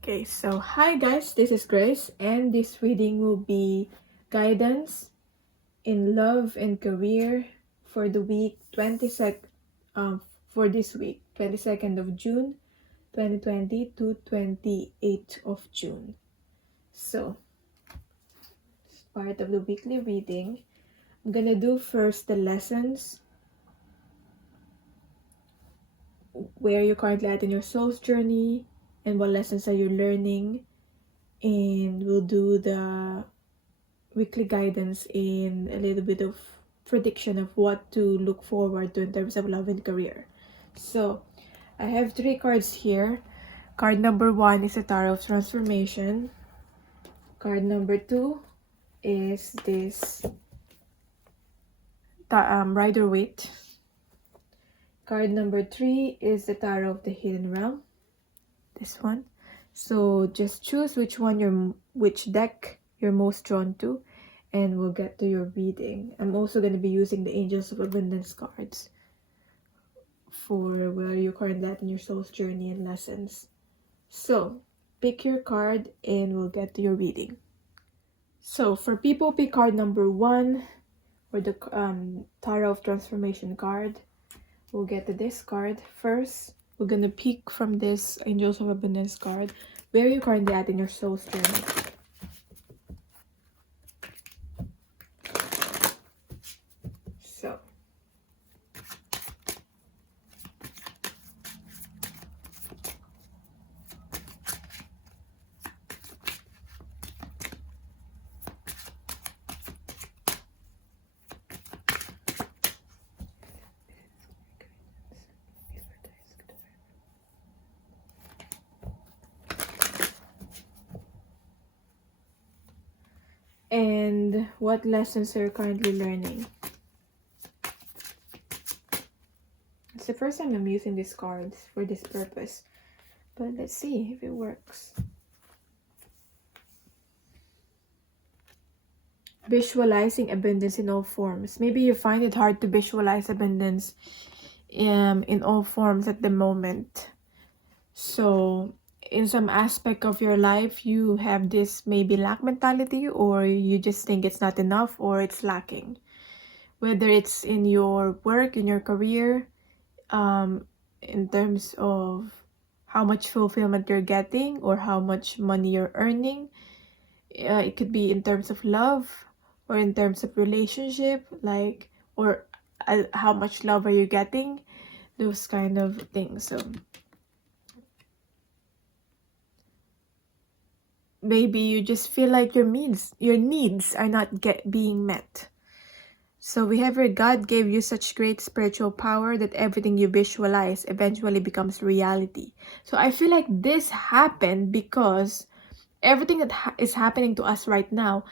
Okay, so hi guys, this is Grace, and this reading will be guidance in love and career for the week 22nd, for this week, 22nd of June, 2020 to 28th of June. So, as part of the weekly reading, I'm gonna do first the lessons, where you're currently at in your soul's journey, and what lessons are you learning, and we'll do the weekly guidance in a little bit of prediction of what to look forward to in terms of love and career. So I have 3 cards here. Card number 1 is a Tarot of Transformation. Card number 2 is this Rider Waite. Card number 3 is the Tarot of the Hidden Realm. This one. So just choose which deck you're most drawn to, and we'll get to your reading. I'm also going to be using the Angels of Abundance cards for where you're currently at in your soul's journey and lessons. So pick your card and we'll get to your reading. So for people, pick card number 1 or the Tarot of Transformation card. We'll get to this card first. We're gonna pick from this Angels of Abundance card where you're currently at in your soul's journey. So and what lessons are you currently learning? It's the first time I'm using these cards for this purpose, but let's see if it works. Visualizing abundance in all forms. Maybe you find it hard to visualize abundance in all forms at the moment. So in some aspect of your life, you have this maybe lack mentality, or you just think it's not enough or it's lacking. Whether it's in your work, in your career, in terms of how much fulfillment you're getting or how much money you're earning. It could be in terms of love or in terms of relationship, like, or how much love are you getting, those kind of things. So maybe you just feel like your needs are not being met. So we have here, God gave you such great spiritual power that everything you visualize eventually becomes reality. So I feel like this happened because everything that is happening to us right now,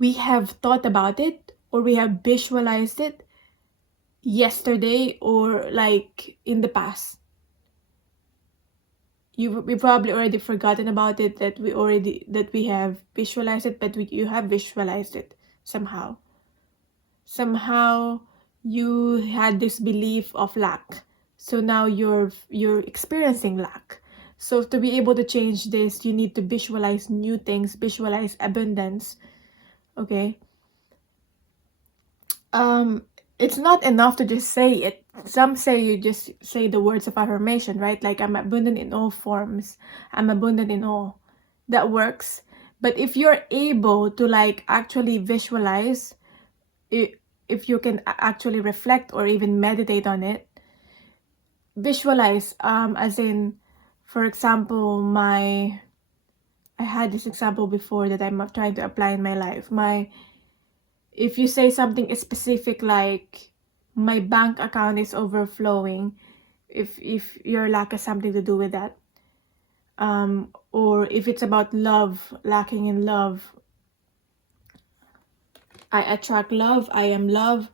we have thought about it or we have visualized it yesterday or like in the past. We probably already forgotten about it, that we have visualized it, but you have visualized it somehow. Somehow you had this belief of lack, so now you're experiencing lack. So to be able to change this, you need to visualize new things, visualize abundance. Okay, it's not enough to just say it. Some say you just say the words of affirmation, right? Like, I'm abundant in all forms, I'm abundant in all. That works. But if you're able to like actually visualize it, if you can actually reflect or even meditate on it, visualize, as in, for example, I had this example before that I'm trying to apply in my life. If you say something specific like, my bank account is overflowing, if your lack has something to do with that, or if it's about love, lacking in love, I attract love, I am love,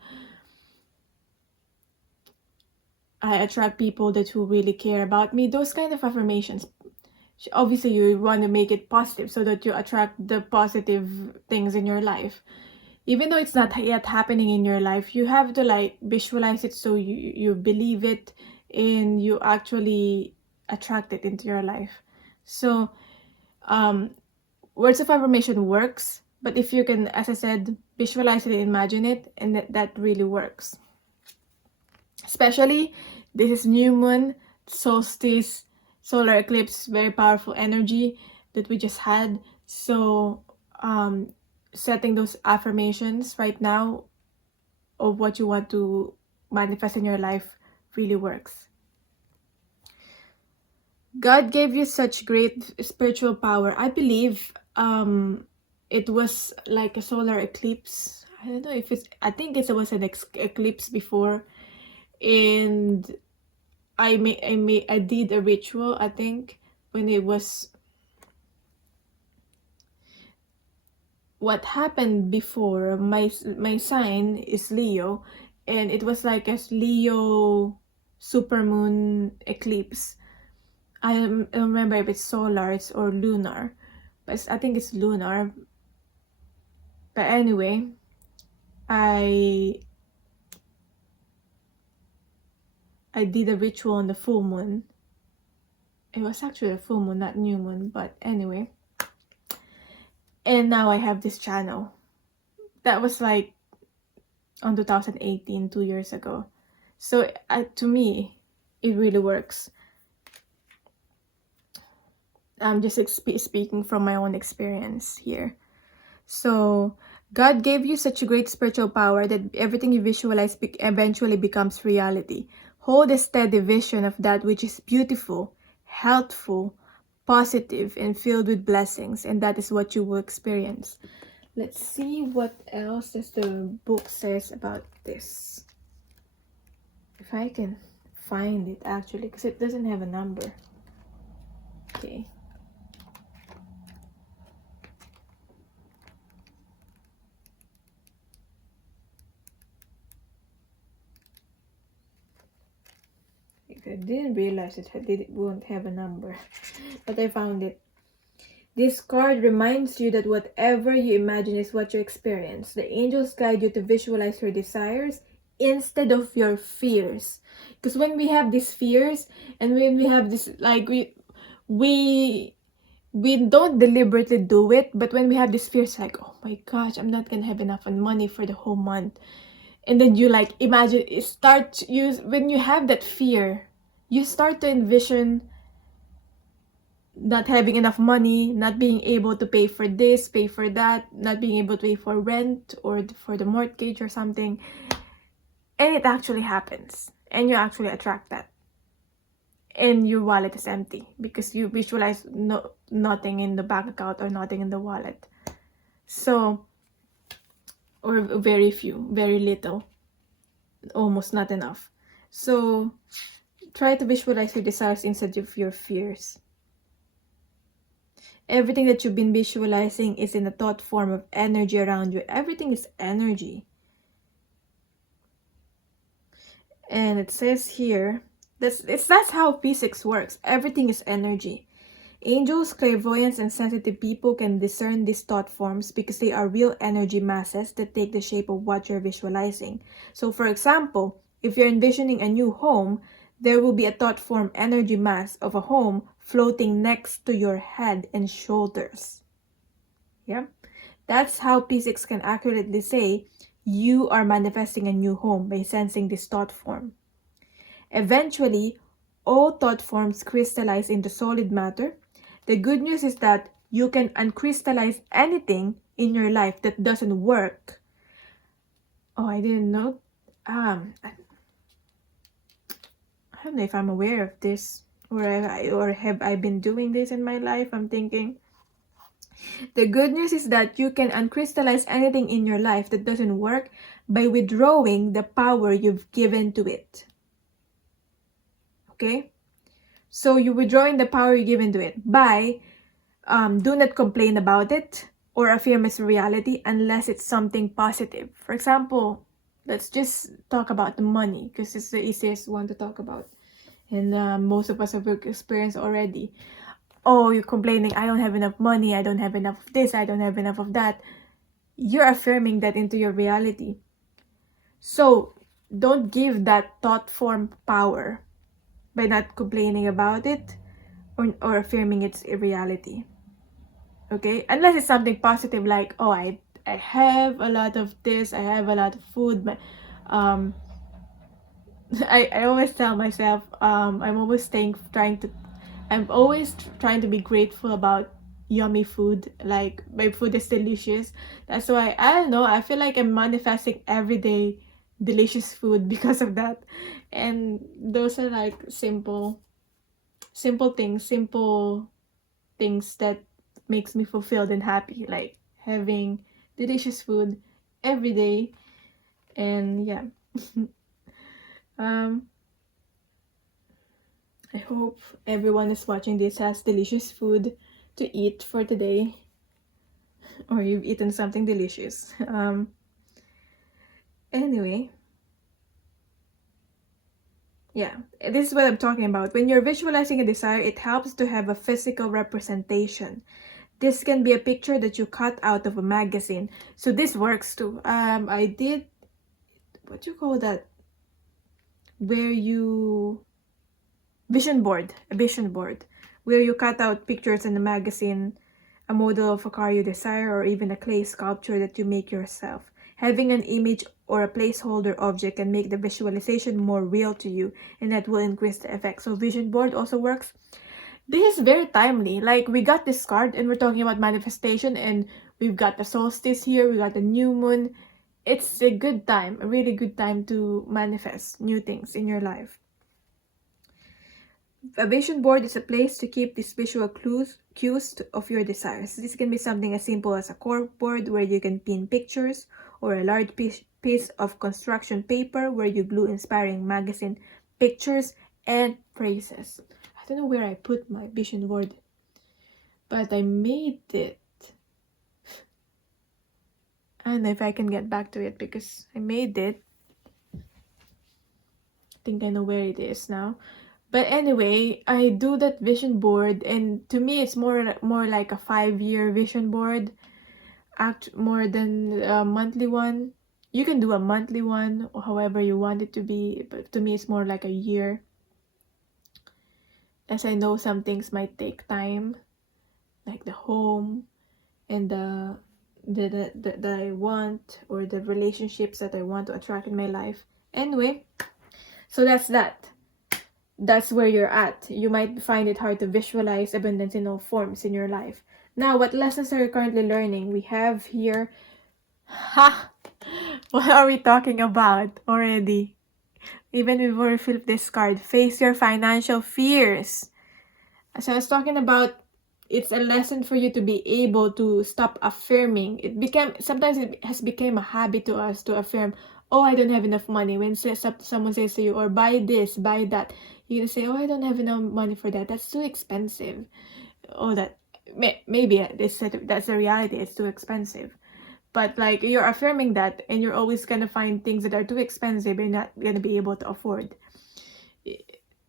I attract people who really care about me. Those kind of affirmations. Obviously, you want to make it positive so that you attract the positive things in your life. Even though it's not yet happening in your life, you have to like visualize it so you believe it and you actually attract it into your life. So words of affirmation works, but if you can, as I said, visualize it and imagine it, and that really works. Especially this is new moon, solstice, solar eclipse, very powerful energy that we just had. So setting those affirmations right now of what you want to manifest in your life really works. God gave you such great spiritual power. I believe it was like a solar eclipse. I don't know if it's, I think it was an eclipse before, and I did a ritual, I think, when it was, what happened before, my sign is Leo, and it was like a Leo supermoon eclipse. I don't remember if it's solar or lunar, but I think it's lunar. But anyway, I did a ritual on the full moon. It was actually a full moon, not new moon, but anyway. And now I have this channel. That was like on 2018, 2 years ago. So to me, it really works. I'm just speaking from my own experience here. So God gave you such a great spiritual power that everything you visualize eventually becomes reality. Hold a steady vision of that which is beautiful, healthful, positive, and filled with blessings, and that is what you will experience. Let's see what else does the book says about this. If I can find it actually, because it doesn't have a number. Okay. I didn't realize it won't have a number, but I found it. This card reminds you that whatever you imagine is what you experience. The angels guide you to visualize your desires instead of your fears. Because when we have these fears, and when we have this, like we don't deliberately do it, but when we have these fears, like, oh my gosh, I'm not gonna have enough money for the whole month. And then you like imagine, when you have that fear, you start to envision not having enough money, not being able to pay for this, pay for that, not being able to pay for rent or for the mortgage or something. And it actually happens. And you actually attract that. And your wallet is empty because you visualize nothing in the bank account or nothing in the wallet. So, or very few, very little, almost not enough. So, try to visualize your desires instead of your fears. Everything that you've been visualizing is in a thought form of energy around you. Everything is energy. And it says here, that's how physics works. Everything is energy. Angels, clairvoyants, and sensitive people can discern these thought forms because they are real energy masses that take the shape of what you're visualizing. So for example, if you're envisioning a new home, there will be a thought form energy mass of a home floating next to your head and shoulders. Yeah? That's how physics can accurately say you are manifesting a new home by sensing this thought form. Eventually, all thought forms crystallize into solid matter. The good news is that you can uncrystallize anything in your life that doesn't work. Oh, I didn't know. I don't know if I'm aware of this, or have I been doing this in my life. I'm thinking. The good news is that you can uncrystallize anything in your life that doesn't work by withdrawing the power you've given to it. Okay? So you're withdrawing the power you given to it by do not complain about it or affirm its reality unless it's something positive. For example, let's just talk about the money because it's the easiest one to talk about. And most of us have experienced already. Oh, you're complaining, I don't have enough money, I don't have enough of this, I don't have enough of that. You're affirming that into your reality. So don't give that thought form power by not complaining about it or affirming its reality. Okay, unless it's something positive like, oh, I have a lot of this, I have a lot of food, but I always tell myself, I'm always trying to be grateful about yummy food. Like, my food is delicious. That's why, I don't know, I feel like I'm manifesting everyday delicious food because of that. And those are like simple things that makes me fulfilled and happy, like having delicious food every day. And yeah. um I hope everyone is watching this has delicious food to eat for today, or you've eaten something delicious. Anyway, yeah, this is what I'm talking about. When you're visualizing a desire, it helps to have a physical representation. This can be a picture that you cut out of a magazine. So this works too. I did, what do you call that? Where you a vision board, where you cut out pictures in the magazine, a model of a car you desire, or even a clay sculpture that you make yourself. Having an image or a placeholder object can make the visualization more real to you, and that will increase the effect. So vision board also works. This is very timely. Like, we got this card and we're talking about manifestation, and we've got the solstice here, we got the new moon. It's a good time, a really good time to manifest new things in your life. A vision board is a place to keep these visual cues of your desires. This can be something as simple as a cork board where you can pin pictures, or a large piece of construction paper where you glue inspiring magazine pictures and phrases. I don't know where I put my vision board, but I made it. I don't know if I can get back to it because I made it. I think I know where it is now. But anyway, I do that vision board, and to me it's more like a 5-year vision board, more than a monthly one. You can do a monthly one or however you want it to be, but to me it's more like a year, as I know some things might take time, like the home and the that I want, or the relationships that I want to attract in my life. Anyway, so that's where you're at. You might find it hard to visualize abundance in all forms in your life. Now, what lessons are you currently learning? We have here, what are we talking about already? Even before we flip this card, face your financial fears. So I was talking about, it's a lesson for you to be able to stop affirming. Sometimes it has become a habit to us to affirm, oh, I don't have enough money. When someone says to you, or buy this, buy that, you say, oh, I don't have enough money for that. That's too expensive. Oh, that maybe that's the reality. It's too expensive. But like, you're affirming that, and you're always gonna find things that are too expensive and not gonna be able to afford.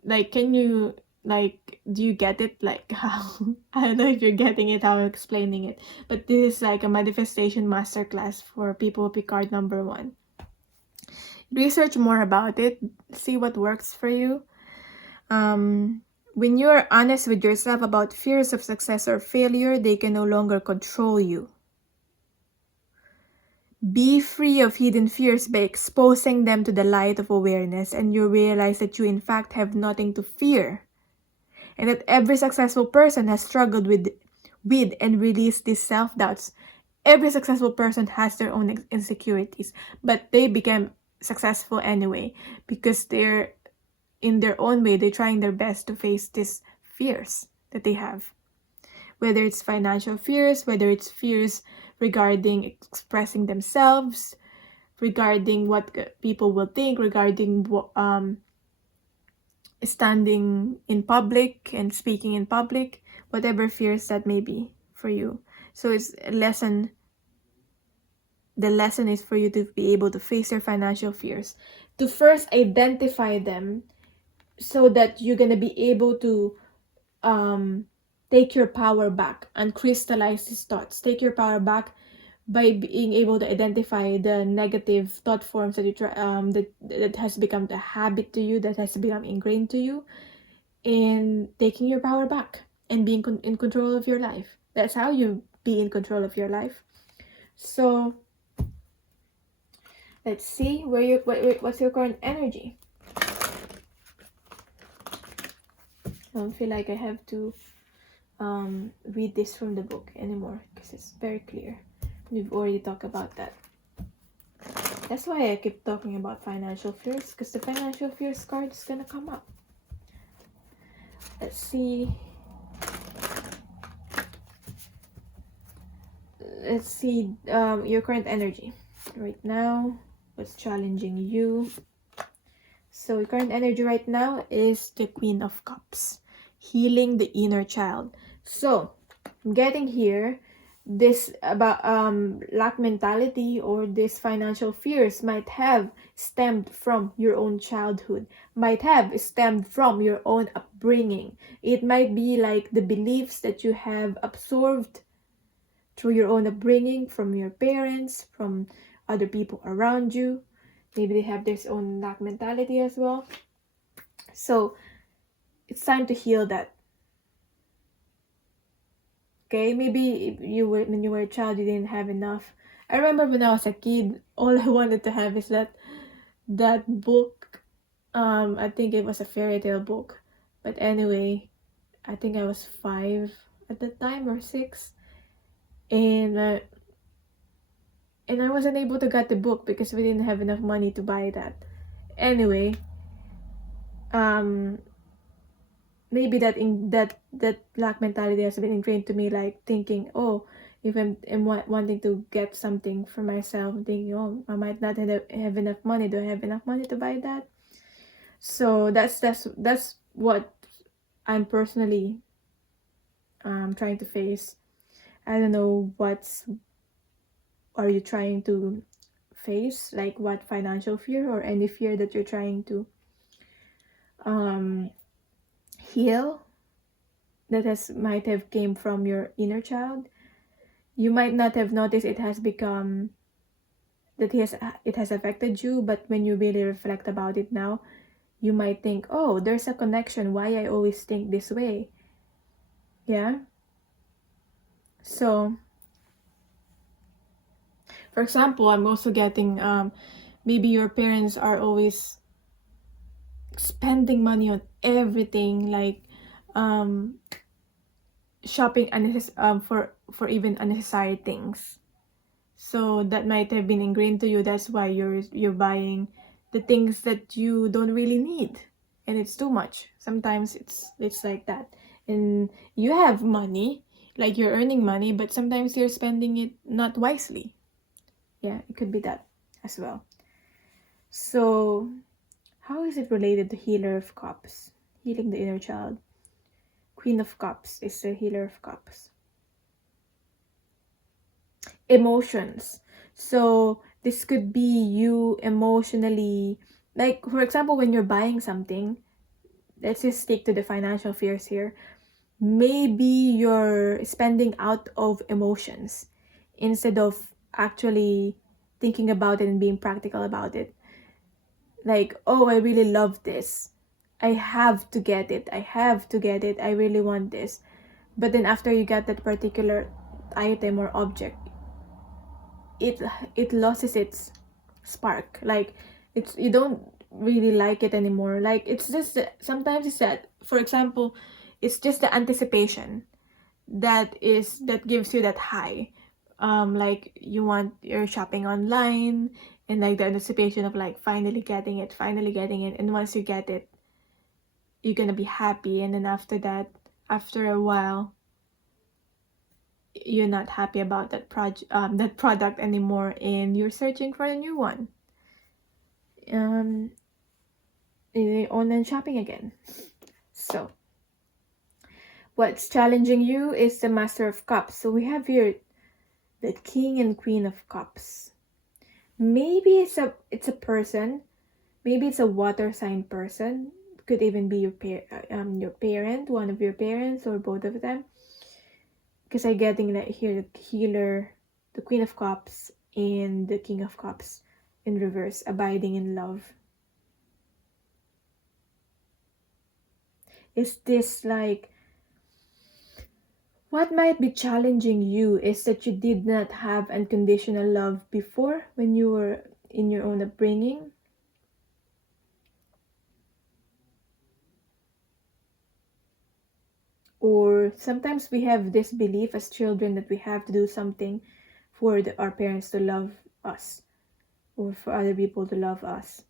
Like, do you get it? Like, how? I don't know if you're getting it, how I'm explaining it. But this is like a manifestation masterclass for people pick card number 1. Research more about it. See what works for you. When you're honest with yourself about fears of success or failure, they can no longer control you. Be free of hidden fears by exposing them to the light of awareness, and you realize that you in fact have nothing to fear, and that every successful person has struggled with and released these self-doubts. Every successful person has their own insecurities, but they became successful anyway because they're, in their own way, they're trying their best to face these fears that they have. Whether it's financial fears, whether it's fears regarding expressing themselves, regarding what people will think, regarding standing in public and speaking in public, whatever fears that may be for you. So it's a lesson. The lesson is for you to be able to face your financial fears, to first identify them, so that you're gonna be able to take your power back and crystallize these thoughts. Take your power back by being able to identify the negative thought forms that you try that has become a habit to you, that has become ingrained to you. in taking your power back and being in control of your life. That's how you be in control of your life. So let's see what's your current energy. I don't feel like I have to read this from the book anymore because it's very clear. We've already talked about that. That's why I keep talking about financial fears, because the financial fears card is gonna come up. Let's see. Let's see your current energy right now. What's challenging you? So your current energy right now is the Queen of Cups, healing the inner child. So I'm getting here, this about lack mentality or this financial fears might have stemmed from your own childhood, might have stemmed from your own upbringing. It might be like the beliefs that you have absorbed through your own upbringing, from your parents, from other people around you. Maybe they have their own lack mentality as well. So it's time to heal that. Okay, maybe when you were a child, you didn't have enough. I remember when I was a kid, all I wanted to have is that book. I think it was a fairy tale book. But anyway, I think I was 5 at the time, or 6, and I wasn't able to get the book because we didn't have enough money to buy that. Anyway, maybe that lack mentality has been ingrained to me, like thinking, oh, if I'm wanting to get something for myself, thinking, oh, I might not have enough money. Do I have enough money to buy that? So that's what I'm personally trying to face. I don't know what's are you trying to face, like what financial fear or any fear that you're trying to heal that might have came from your inner child. You might not have noticed it has become that it has affected you, but when you really reflect about it now, you might think, oh, there's a connection why I always think this way. Yeah. So for example, I'm also getting maybe your parents are always spending money on everything, like shopping for even unnecessary things. So that might have been ingrained to you. That's why you're buying the things that you don't really need, and it's too much. Sometimes it's like that, and you have money, like you're earning money, but sometimes you're spending it not wisely. Yeah, it could be that as well. So how is it related to Healer of Cups? Healing the inner child. Queen of Cups is the Healer of Cups. Emotions. So this could be you emotionally, like for example, when you're buying something, let's just stick to the financial fears here. Maybe you're spending out of emotions instead of actually thinking about it and being practical about it. Like, oh, I really love this. I have to get it. I have to get it. I really want this. But then after you get that particular item or object, it loses its spark. Like it's you don't really like it anymore. Like it's just sometimes it's that, for example, it's just the anticipation that gives you that high. Like you're shopping online, and like the anticipation of like finally getting it, and once you get it, you're gonna be happy, and then after that, after a while, you're not happy about that product anymore, and you're searching for a new one. Online shopping again. So what's challenging you is the Master of Cups. So we have here the King and Queen of Cups. Maybe it's a person. Maybe it's a water sign person. Could even be your parent, one of your parents, or both of them. Because I'm getting that here, the Healer, the Queen of Cups, and the King of Cups in reverse, abiding in love. is this like, what might be challenging you is that you did not have unconditional love before when you were in your own upbringing. Or sometimes we have this belief as children that we have to do something for our parents to love us, or for other people to love us.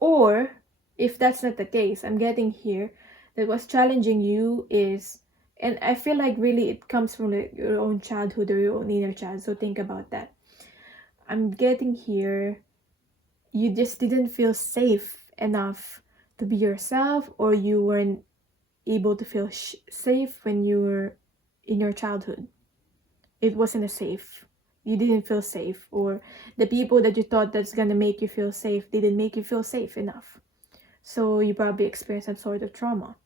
Or if that's not the case, I'm getting here that what's challenging you is, and I feel like really it comes from your own childhood or your own inner child, so think about that. I'm getting here, you just didn't feel safe enough to be yourself, or you weren't able to feel safe when you were in your childhood. It wasn't a safe. You didn't feel safe, or the people that you thought that's gonna make you feel safe didn't make you feel safe enough. So you probably experienced some sort of trauma.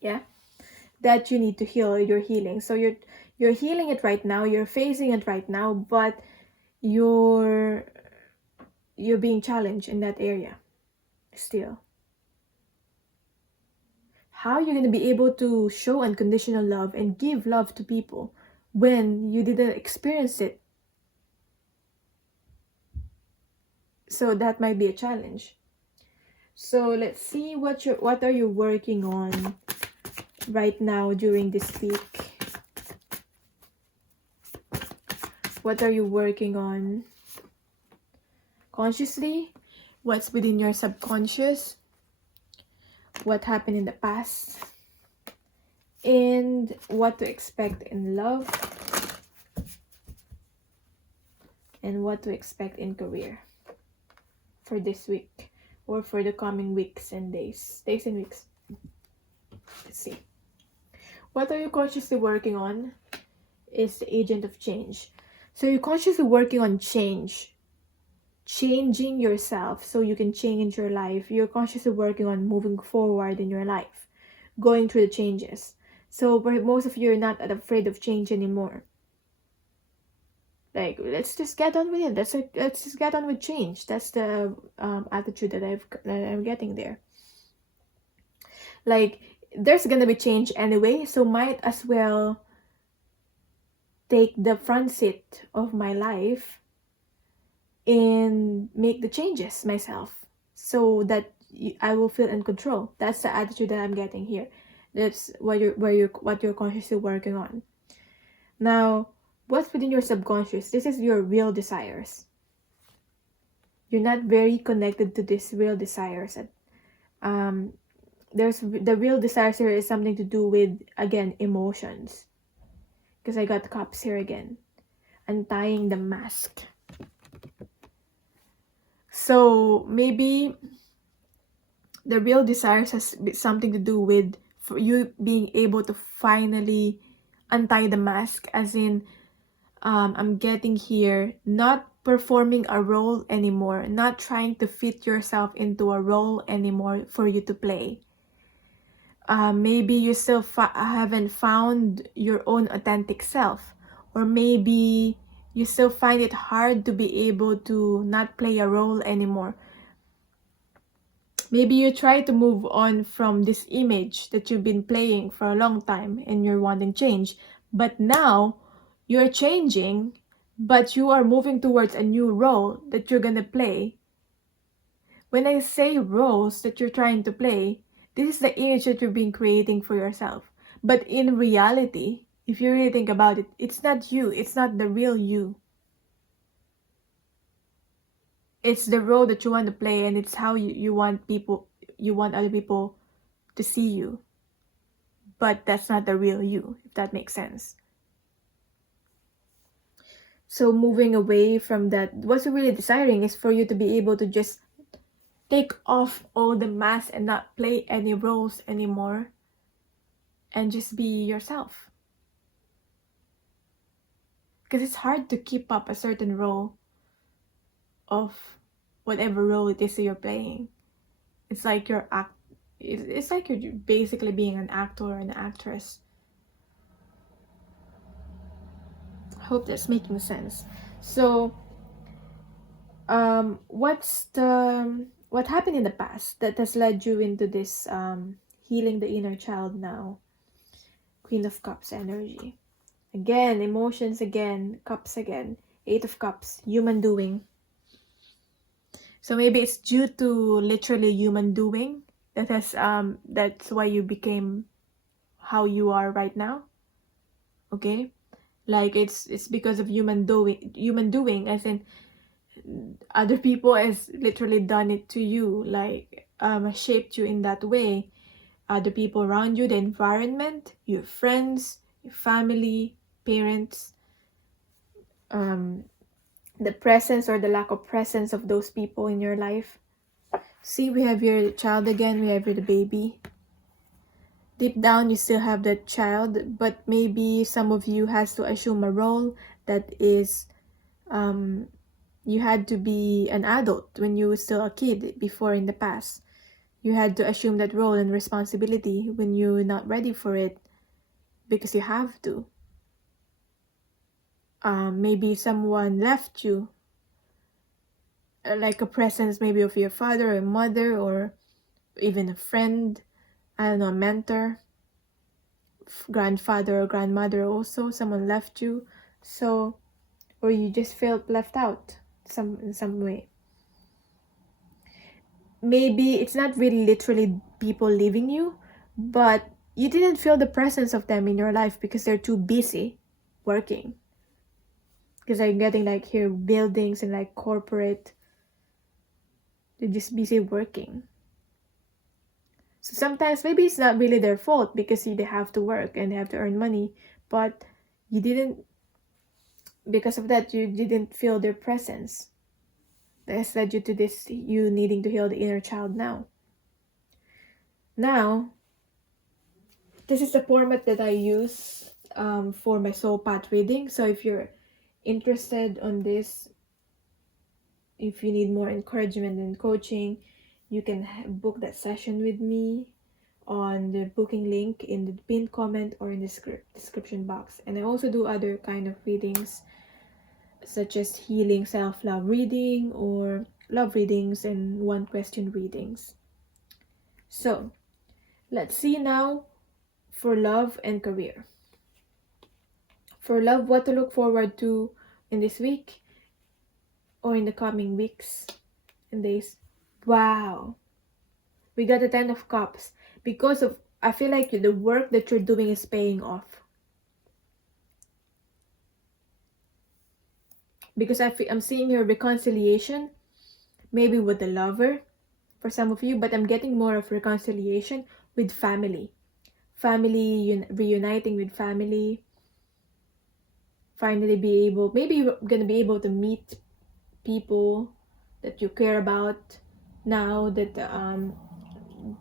Yeah, that you need to heal. You're healing. So you're healing it right now. You're facing it right now, but you're being challenged in that area still. How you're going to be able to show unconditional love and give love to people when you didn't experience it? So that might be a challenge. So let's see what are you working on right now during this week. What are you working on consciously? What's within your subconscious? What happened in the past? And what to expect in love? And what to expect in career for this week, or for the coming weeks and days and weeks. Let's see. What are you consciously working on is the agent of change. So you're consciously working on changing yourself so you can change your life. You're consciously working on moving forward in your life, going through the changes. So most of you are not afraid of change anymore. Like, let's just get on with it. Let's just get on with change. That's the attitude that I'm getting there. Like, there's gonna be change anyway, so might as well take the front seat of my life and make the changes myself, so that I will feel in control. That's the attitude that I'm getting here. That's what you're consciously working on. Now, what's within your subconscious? This is your real desires. You're not very connected to these real desires. There's the real desires here is something to do with, again, emotions. Because I got cups here again. Untying the mask. So maybe the real desires has something to do with for you being able to finally untie the mask, as in I'm getting here, not performing a role anymore, not trying to fit yourself into a role anymore for you to play. Maybe you still haven't found your own authentic self, or maybe you still find it hard to be able to not play a role anymore. Maybe you try to move on from this image that you've been playing for a long time and you're wanting change, but now you're changing, but you are moving towards a new role that you're gonna play. When I say roles that you're trying to play, this is the image that you've been creating for yourself. But in reality, if you really think about it, it's not you. It's not the real you. It's the role that you want to play, and it's how you want other people to see you. But that's not the real you, if that makes sense. So moving away from that, what's you're really desiring is for you to be able to just take off all the masks and not play any roles anymore, and just be yourself. Because it's hard to keep up a certain role of whatever role it is that you're playing. It's like it's like you're basically being an actor or an actress. I hope that's making sense. So What happened in the past that has led you into this healing the inner child now? Queen of Cups energy. Again, emotions again, cups again. Eight of Cups, human doing. So maybe it's due to literally human doing that's why you became how you are right now. Okay? Like it's because of human doing as in other people has literally done it to you, like shaped you in that way. Other people around you, the environment, your friends, your family, parents, um the presence or the lack of presence of those people in your life. See, we have your child again, we have your baby. Deep down you still have that child, but maybe some of you has to assume a role that is you had to be an adult when you were still a kid before in the past. You had to assume that role and responsibility when you're not ready for it because you have to. Maybe someone left you, like a presence maybe of your father or mother or even a friend, I don't know, a mentor, grandfather or grandmother also, someone left you. So, or you just felt left out in some way. Maybe it's not really literally people leaving you, but you didn't feel the presence of them in your life because they're too busy working. Because I'm getting like here buildings and like corporate, they're just busy working. So sometimes maybe it's not really their fault because they have to work and they have to earn money, but you didn't, because of that, you didn't feel their presence. That has led you to this, you needing to heal the inner child now. Now, this is the format that I use for my soul path reading. So if you're interested on this, if you need more encouragement and coaching, you can book that session with me on the booking link in the pinned comment or in the description box. And I also do other kind of readings such as healing self-love reading or love readings and one question readings. So let's see now for love and career. For love, what to look forward to in this week or in the coming weeks and days. Wow, we got the 10 of Cups. Because of, I feel like the work that you're doing is paying off. Because I'm seeing your reconciliation, maybe with the lover for some of you, but I'm getting more of reconciliation with family. Reuniting with family. Finally be able, maybe you're gonna be able to meet people that you care about now that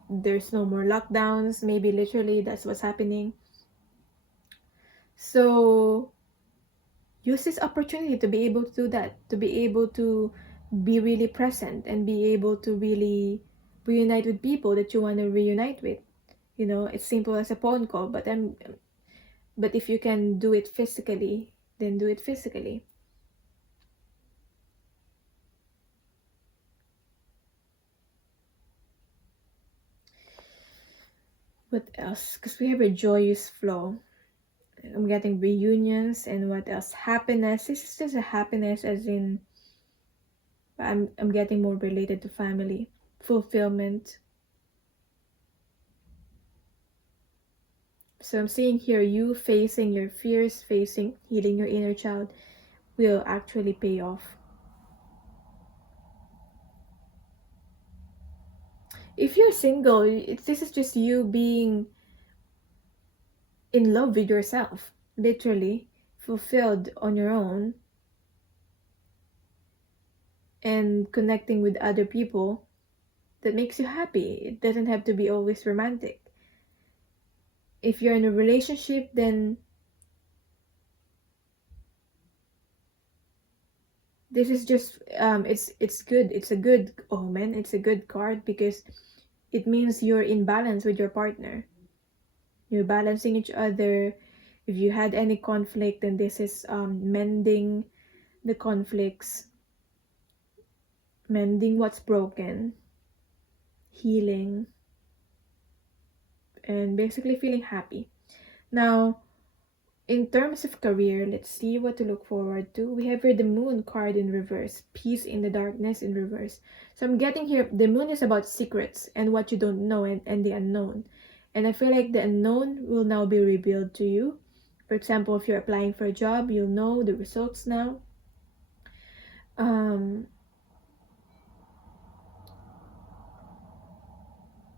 there's no more lockdowns. Maybe literally that's what's happening. So use this opportunity to be able to do that, to be able to be really present and be able to really reunite with people that you want to reunite with. You know, it's simple as a phone call, but if you can do it physically, then do it physically. What else? Because we have a joyous flow. I'm getting reunions and what else? Happiness. This is just a happiness as in I'm getting more related to family. Fulfillment. So I'm seeing here you facing your fears, facing healing your inner child will actually pay off. If you're single, this is just you being in love with yourself, literally fulfilled on your own and connecting with other people that makes you happy. It doesn't have to be always romantic. If you're in a relationship, then this is just it's good. It's a good omen. It's a good card because it means you're in balance with your partner. You're balancing each other. If you had any conflict, then this is mending the conflicts. mending what's broken, healing, and basically feeling happy. Now, in terms of career, let's see what to look forward to. We have here the Moon card in reverse, peace in the darkness in reverse. So I'm getting here, the Moon is about secrets and what you don't know and the unknown. And I feel like the unknown will now be revealed to you. For example, if you're applying for a job, you'll know the results now.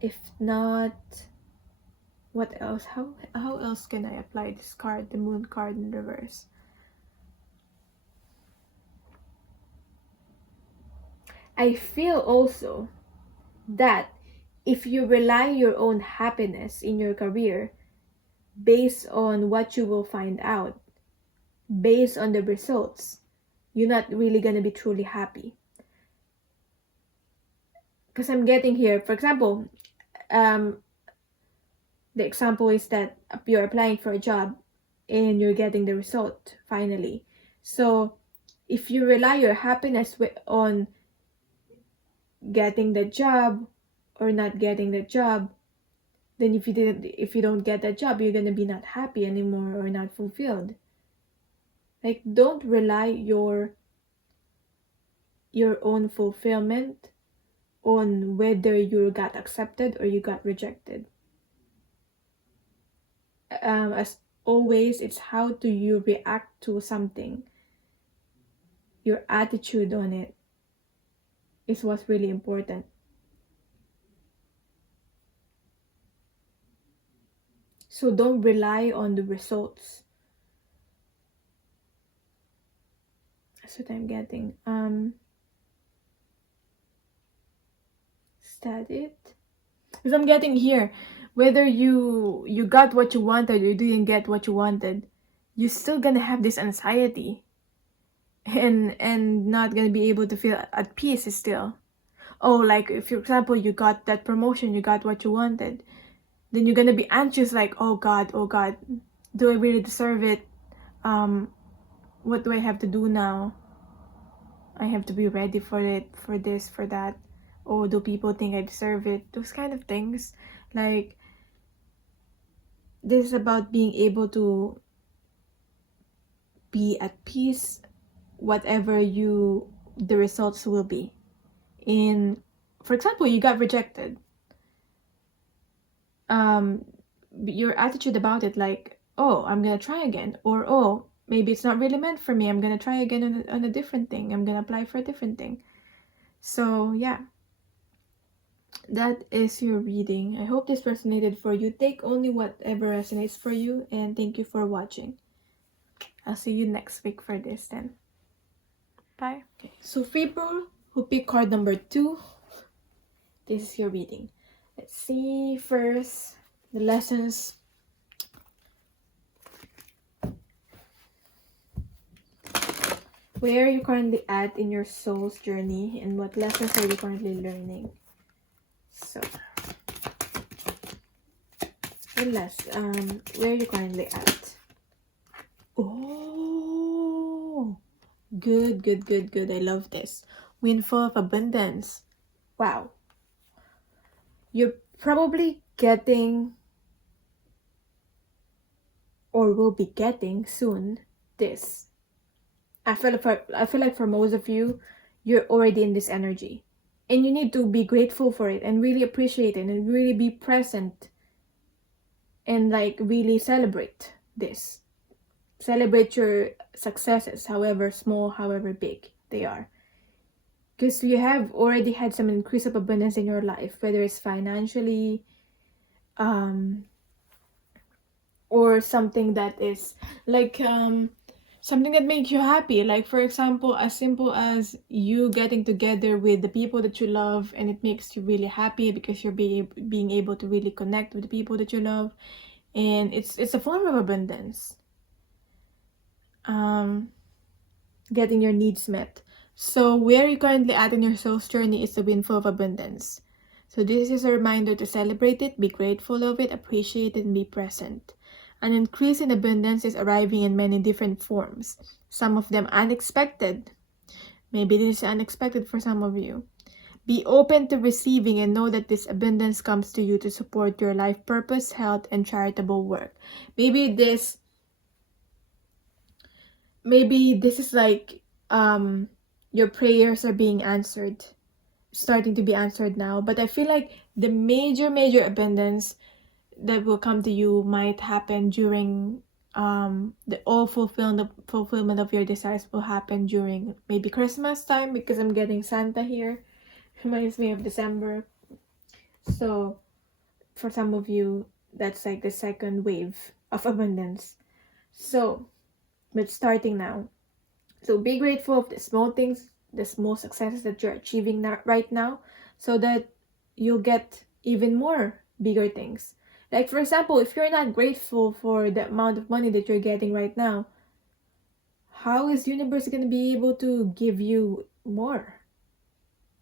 If not, what else? How else can I apply this card, the Moon card in reverse? I feel also that if you rely your own happiness in your career based on what you will find out, based on the results, you're not really going to be truly happy. Because I'm getting here, for example, the example is that you're applying for a job and you're getting the result finally. So if you rely your happiness on getting the job or not getting the job, then if you don't get that job, you're gonna be not happy anymore or not fulfilled. Like, don't rely your own fulfillment on whether you got accepted or you got rejected. As always, it's how do you react to something. Your attitude on it is what's really important. So don't rely on the results. That's what I'm getting. Is that it? Because I'm getting here, whether you got what you wanted or you didn't get what you wanted, you're still gonna have this anxiety and not gonna be able to feel at peace still. Oh, like if, for example, you got that promotion, you got what you wanted, then you're gonna be anxious, like, oh God, do I really deserve it? What do I have to do now? I have to be ready for it, for this, for that. Oh, do people think I deserve it? Those kind of things. Like, this is about being able to be at peace, whatever the results will be. For example, you got rejected. Your attitude about it, like, oh, I'm gonna try again, or oh, maybe it's not really meant for me, I'm gonna try again on a different thing, I'm gonna apply for a different thing. So yeah, that is your reading. I hope this resonated for you. Take only whatever resonates for you, and thank you for watching. I'll see you next week for this then. Bye. Okay, so people who pick card number 2, this is your reading. Let's see first the lessons. Where are you currently at in your soul's journey, and what lessons are you currently learning? So, where are you currently at? Oh, good. I love this. Windfall of abundance. Wow. You're probably getting, or will be getting soon, this. I feel like for most of you, you're already in this energy. And you need to be grateful for it and really appreciate it and really be present and like really celebrate this. Celebrate your successes, however small, however big they are. Because you have already had some increase of abundance in your life, whether it's financially, or something that is like something that makes you happy. Like, for example, as simple as you getting together with the people that you love, and it makes you really happy because you're being able to really connect with the people that you love, and it's a form of abundance. Getting your needs met. So where you're currently at in your soul's journey is the windfall of abundance. So this is a reminder to celebrate it, be grateful of it, appreciate it, and be present. An increase in abundance is arriving in many different forms, some of them unexpected, Maybe this is unexpected for some of you. Be open to receiving and know that this abundance comes to you to support your life purpose, health, and charitable work. Maybe this is like your prayers are being answered, starting to be answered now. But I feel like the major abundance that will come to you might happen during the all fulfillment of your desires will happen during maybe Christmas time, because I'm getting Santa here. Reminds me of December. So for some of you, that's like the second wave of abundance. So but starting now, so be grateful of the small things, the small successes that you're achieving right now, so that you'll get even more bigger things. Like for example, if you're not grateful for the amount of money that you're getting right now, how is universe going to be able to give you more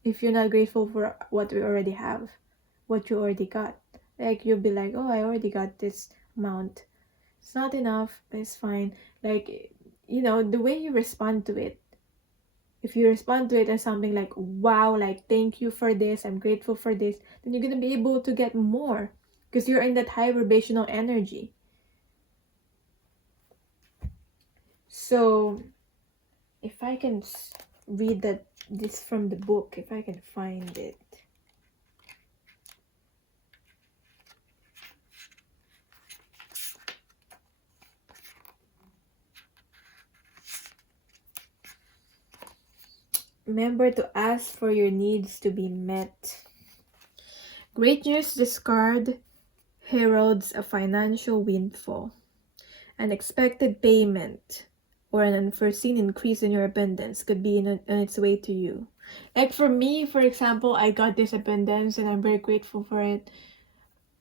if you're not grateful for what we already have, what you already got? Like you'll be like, oh, I already got this amount, it's not enough, it's fine. Like, you know, the way you respond to it, if you respond to it as something like, wow, like thank you for this, I'm grateful for this, then you're going to be able to get more, because you're in that high vibrational energy. So if I can read this from the book, if I can find it. Remember to ask for your needs to be met. Great news this card heralds a financial windfall, an expected payment, or an unforeseen increase in your abundance could be on its way to you. Like for me, for example, I got this abundance and I'm very grateful for it.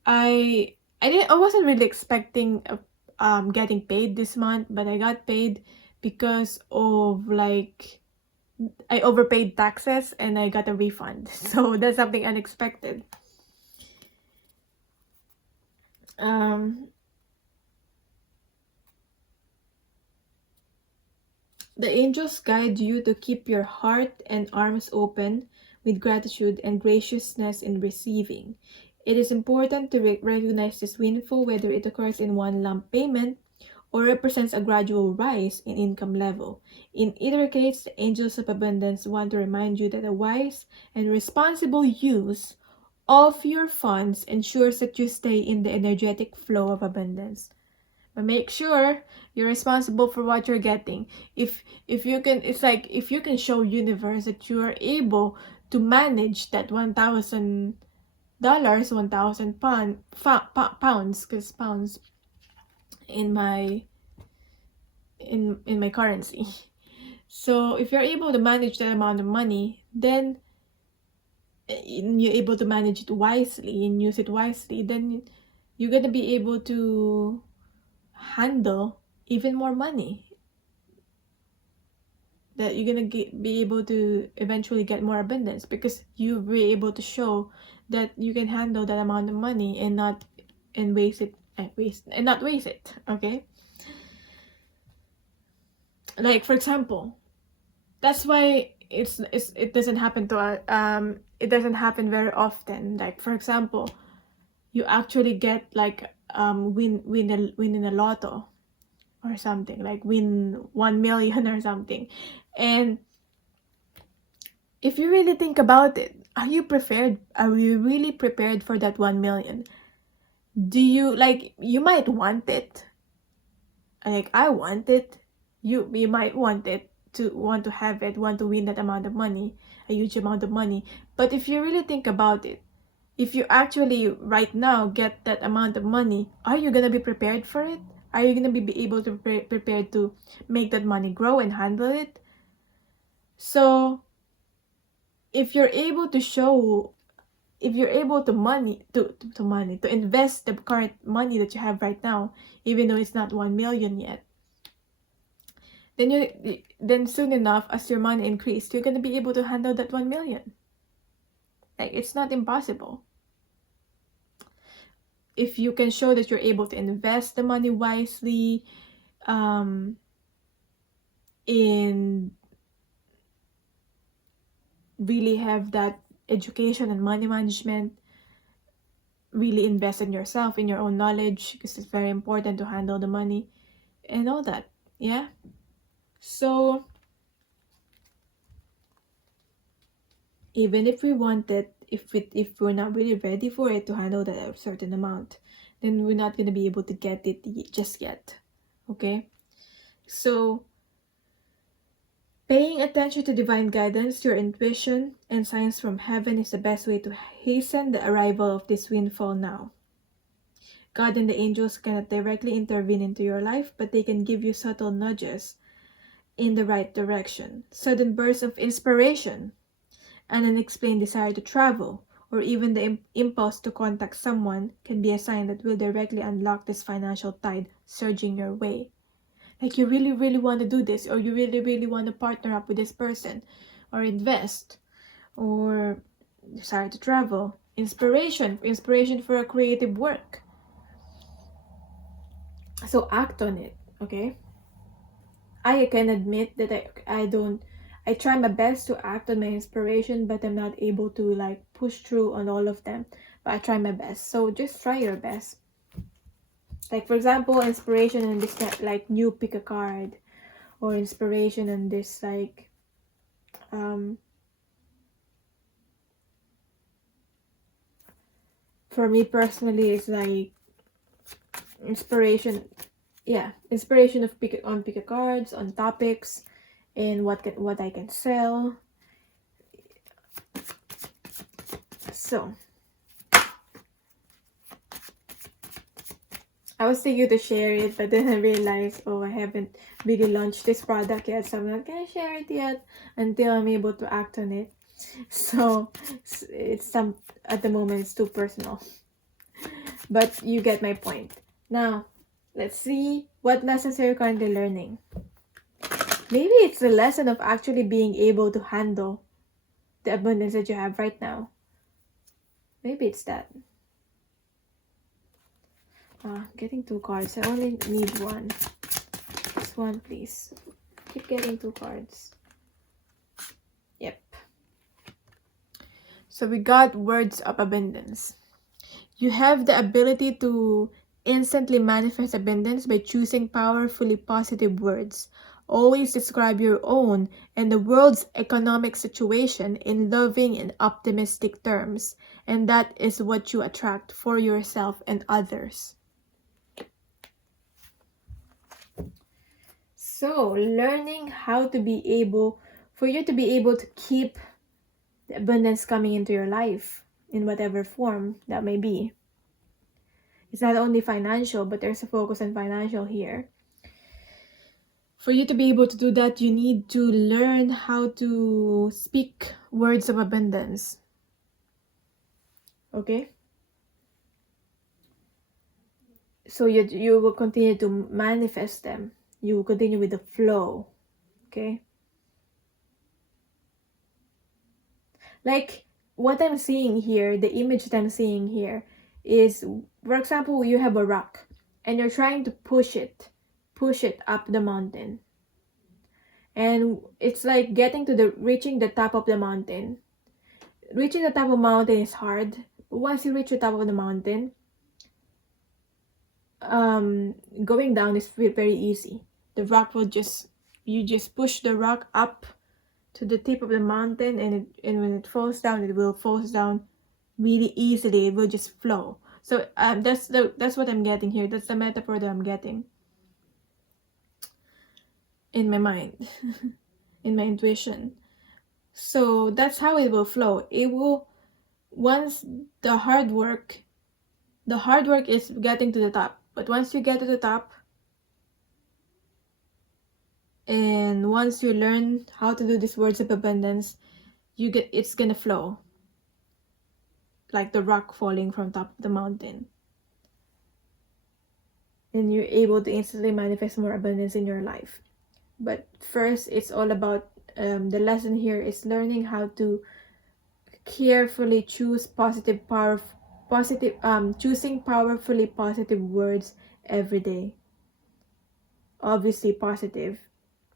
I wasn't really expecting getting paid this month, but I got paid because of like I overpaid taxes and I got a refund. So that's something unexpected. The angels guide you to keep your heart and arms open with gratitude and graciousness in receiving. It is important to recognize this windfall, whether it occurs in one lump payment or represents a gradual rise in income level. In either case, the angels of abundance want to remind you that a wise and responsible use of your funds ensures that you stay in the energetic flow of abundance. But make sure you're responsible for what you're getting. If you can, it's like if you can show universe that you are able to manage that $1,000, pounds, because pounds in my currency. So if you're able to manage that amount of money, then you're able to manage it wisely and use it wisely, then you're gonna be able to handle even more money, that you're gonna be able to eventually get more abundance, because you'll be able to show that you can handle that amount of money and not waste it. Okay, like for example, that's why it doesn't happen to it doesn't happen very often. Like for example, you actually get like win in a lotto or something, like win 1 million or something. And if you really think about it, are you really prepared for that 1 million? Do you, like, you might want it, like I want it, you might want to have it, want to win that amount of money, a huge amount of money. But if you really think about it, if you actually right now get that amount of money, are you gonna be prepared for it? Are you gonna be able to prepare to make that money grow and handle it? So if you're able to show, if you're able to invest the current money that you have right now, even though it's not 1 million yet, then soon enough, as your money increases, you're gonna be able to handle that 1 million. Like, it's not impossible. If you can show that you're able to invest the money wisely, in really have that education and money management, really invest in yourself, in your own knowledge, because it's very important to handle the money and all that. Yeah. So even if we want it, if we're not really ready for it to handle that a certain amount, then we're not going to be able to get it just yet. Okay. So paying attention to divine guidance, your intuition, and signs from heaven is the best way to hasten the arrival of this windfall now. God and the angels cannot directly intervene into your life, but they can give you subtle nudges in the right direction. Sudden bursts of inspiration, an unexplained desire to travel, or even the impulse to contact someone can be a sign that will directly unlock this financial tide surging your way. Like you really, really want to do this, or you really, really want to partner up with this person, or invest, or desire to travel. Inspiration for a creative work. So act on it, okay? I can admit that I try my best to act on my inspiration, but I'm not able to like push through on all of them. But I try my best. So just try your best. Like for example, inspiration in this like new pick a card, or inspiration in this like for me personally it's like inspiration of pick a cards, on topics, and what I can sell. So I was thinking to share it, but then I realized, oh, I haven't really launched this product yet, so I'm not gonna share it yet until I'm able to act on it. So it's at the moment it's too personal, but you get my point. Now let's see what lessons are you currently learning. Maybe it's the lesson of actually being able to handle the abundance that you have right now. Maybe it's that. Getting 2 cards. I only need one. Just one, please. Keep getting 2 cards. Yep. So we got words of abundance. You have the ability to instantly manifest abundance by choosing powerfully positive words. Always describe your own and the world's economic situation in loving and optimistic terms, and that is what you attract for yourself and others. So, learning how to be able, for you to be able to keep the abundance coming into your life in whatever form that may be. It's not only financial, but there's a focus on financial here. For you to be able to do that, you need to learn how to speak words of abundance. Okay? So you will continue to manifest them. You will continue with the flow. Okay? Like what I'm seeing here, the image that I'm seeing here is, for example, you have a rock and you're trying to push it up the mountain. And it's like reaching the top of the mountain. Reaching the top of the mountain is hard. But once you reach the top of the mountain, going down is very easy. The rock will you just push the rock up to the tip of the mountain, and when it falls down, it will fall down really easily. It will just flow. So that's what I'm getting here. That's the metaphor that I'm getting in my mind, in my intuition. So that's how it will flow. It will, once the hard work is getting to the top. But once you get to the top, and once you learn how to do these words of abundance, it's gonna flow like the rock falling from top of the mountain, and you're able to instantly manifest more abundance in your life. But first, it's all about the lesson here is learning how to carefully choose choosing powerfully positive words every day. Obviously positive,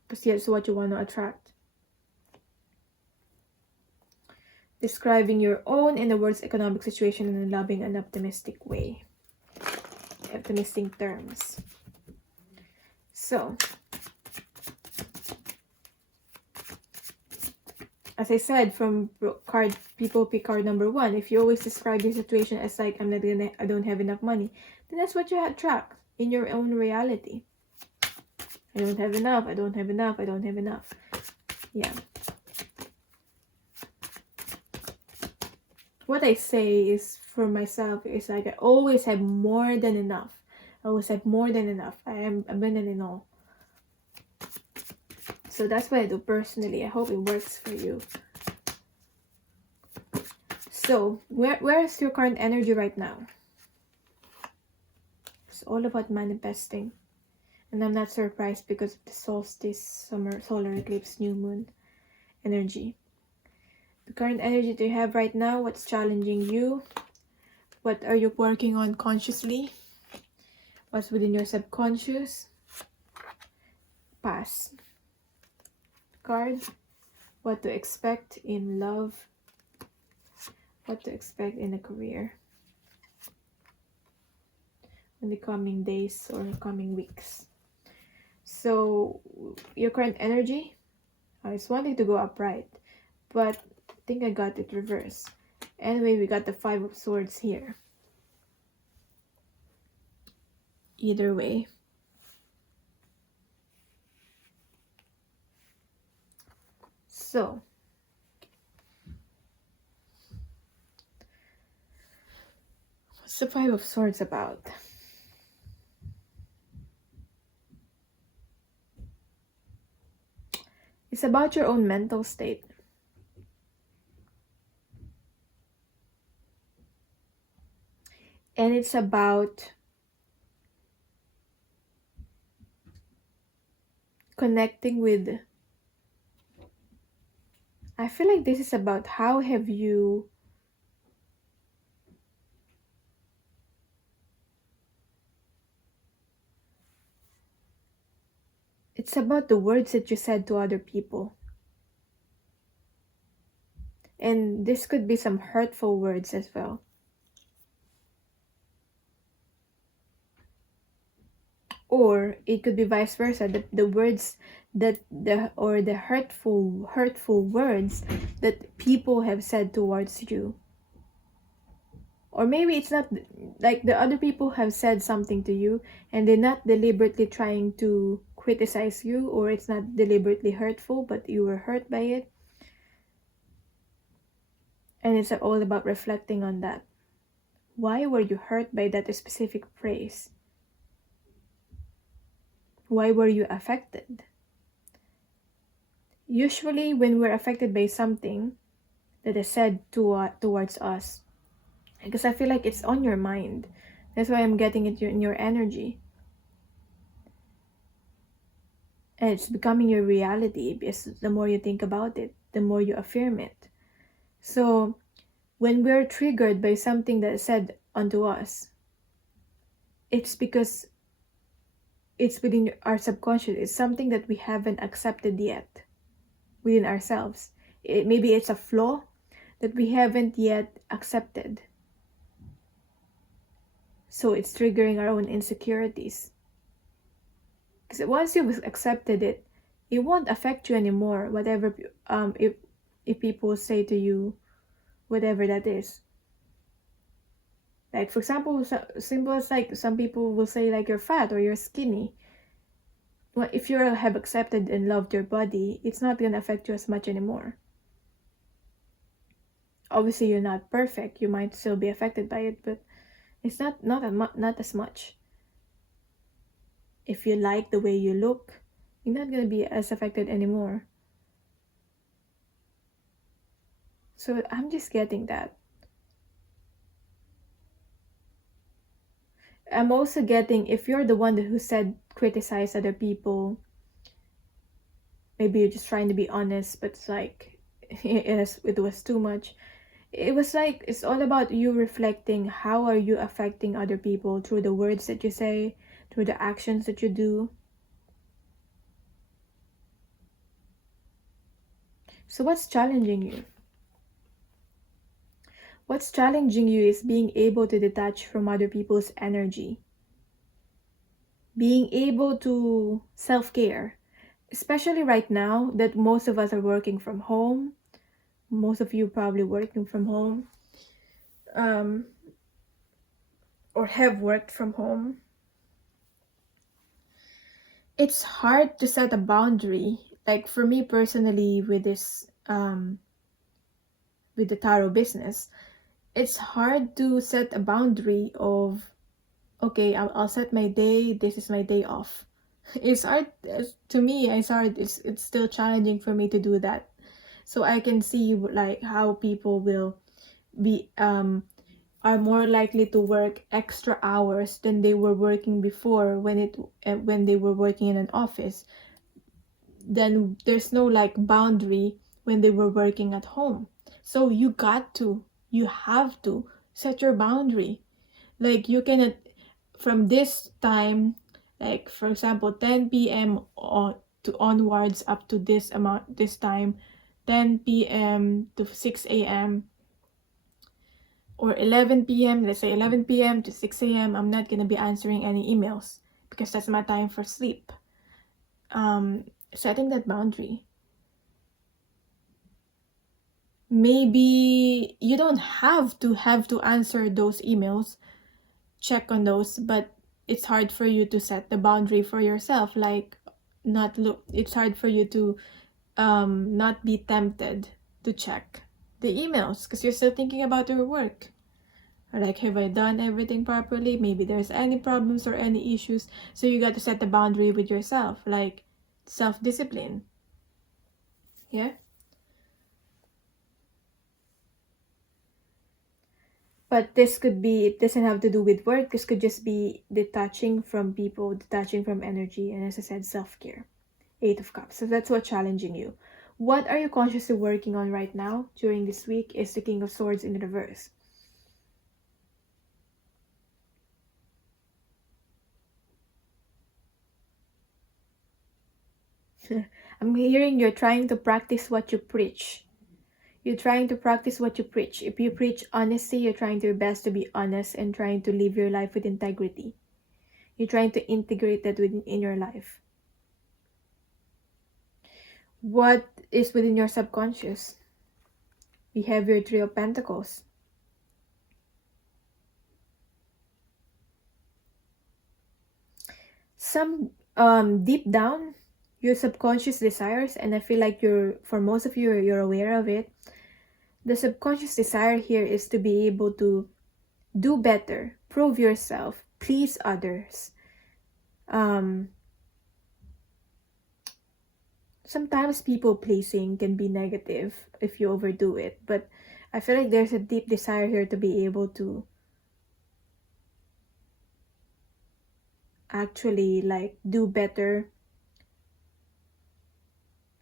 because that's what you want to attract. describing your own and the world's economic situation in a loving and optimistic way. Optimistic terms. So, as I said, from card, people pick card number 1. If you always describe your situation as like, I don't have enough money, then that's what you attract in your own reality. I don't have enough, I don't have enough, I don't have enough. Yeah. What I say is, for myself, is like, I always have more than enough. I always have more than enough. I am abundant in all. So that's what I do personally. I hope it works for you. So, where is your current energy right now? It's all about manifesting. And I'm not surprised because of the solstice, summer, solar eclipse, new moon energy. The current energy that you have right now, what's challenging you? What are you working on consciously? What's within your subconscious? Past card. What to expect in love. What to expect in a career. In the coming days or coming weeks. So, your current energy, I was wanting to go upright, but I think I got it reversed. Anyway, we got the 5 of Swords here. Either way. So, what's the 5 of Swords about? It's about your own mental state. And it's about connecting with, I feel like this is about how have you it's about the words that you said to other people. And this could be some hurtful words as well. Or it could be vice versa, the words that the hurtful words that people have said towards you. Or maybe it's not like the other people have said something to you and they're not deliberately trying to criticize you, or it's not deliberately hurtful, but you were hurt by it. And it's all about reflecting on that. Why were you hurt by that specific phrase? Why were you affected? Usually when we're affected by something that is said towards us, because I feel like it's on your mind. That's why I'm getting it in your energy. And it's becoming your reality because the more you think about it, the more you affirm it. So when we're triggered by something that is said unto us, it's because it's within our subconscious. It's something that we haven't accepted yet within ourselves. Maybe it's a flaw that we haven't yet accepted. So it's triggering our own insecurities. Because once you've accepted it, it won't affect you anymore. Whatever, if people say to you, whatever that is. Like, for example, simple as like some people will say like you're fat or you're skinny. Well, if you have accepted and loved your body, it's not gonna affect you as much anymore. Obviously, you're not perfect. You might still be affected by it, but it's not as much. If you like the way you look, you're not gonna be as affected anymore. So I'm just getting that. I'm also getting, if you're the one who said criticize other people, maybe you're just trying to be honest, but it's like it was too much. It was like, it's all about you reflecting how are you affecting other people through the words that you say, through the actions that you do. So what's challenging you? What's challenging you is being able to detach from other people's energy. Being able to self-care. Especially right now that most of us are working from home. Most of you probably working from home. Or have worked from home. It's hard to set a boundary. Like for me personally with this with the tarot business, it's hard to set a boundary of, okay, I'll set my day, this is my day off. It's hard to me. It's hard. It's still challenging for me to do that. So I can see like how people will be are more likely to work extra hours than they were working before when they were working in an office. Then there's no like boundary when they were working at home. So you have to set your boundary. Like you cannot, from this time, like for example 10 p.m. on to onwards up to this amount, this time, 10 p.m. to 6 a.m. or 11 p.m. let's say 11 p.m. to 6 a.m. I'm not gonna be answering any emails because that's my time for sleep. Setting that boundary. Maybe you don't have to answer those emails, check on those, but it's hard for you to set the boundary for yourself. Like not look, it's hard for you to not be tempted to check the emails because you're still thinking about your work. Or like, have I done everything properly? Maybe there's any problems or any issues. So you got to set the boundary with yourself, like self-discipline. Yeah. But this could be, it doesn't have to do with work. This could just be detaching from people, detaching from energy, and as I said, self-care. 8 of Cups. So that's what's challenging you. What are you consciously working on right now during this week is the King of Swords in reverse. I'm hearing you're trying to practice what you preach. You're trying to practice what you preach. If you preach honesty, you're trying your best to be honest and trying to live your life with integrity. You're trying to integrate that in your life. What is within your subconscious? We have your Three of Pentacles. Some deep down, your subconscious desires, and I feel like for most of you, you're aware of it. The subconscious desire here is to be able to do better, prove yourself, please others. Sometimes people pleasing can be negative if you overdo it, but I feel like there's a deep desire here to be able to actually like do better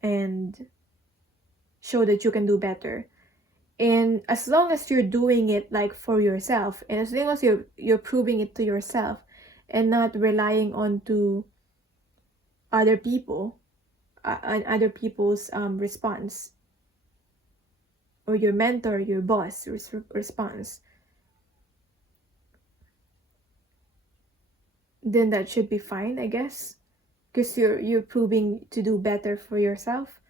and show that you can do better. And as long as you're doing it like for yourself, and as long as you're proving it to yourself and not relying on to other people and other people's response, or your mentor, your boss response, then that should be fine, I guess, because you're proving to do better for yourself.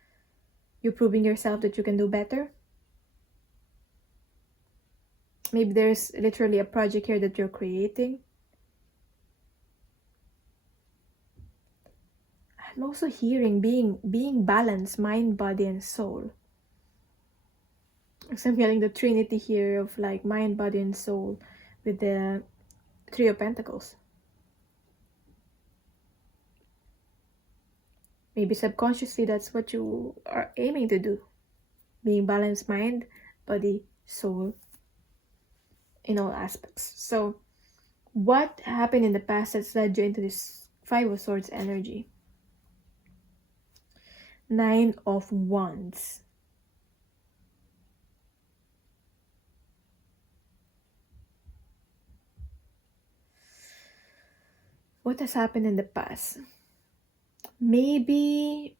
You're proving yourself that you can do better. Maybe there's literally a project here that you're creating. I'm also hearing being balanced, mind, body, and soul. So I'm feeling the trinity here of like mind, body, and soul with the Three of Pentacles. Maybe subconsciously that's what you are aiming to do. Being balanced, mind, body, soul, in all aspects. So what happened in the past that's led you into this Five of Swords energy? 9 of Wands. What has happened in the past? Maybe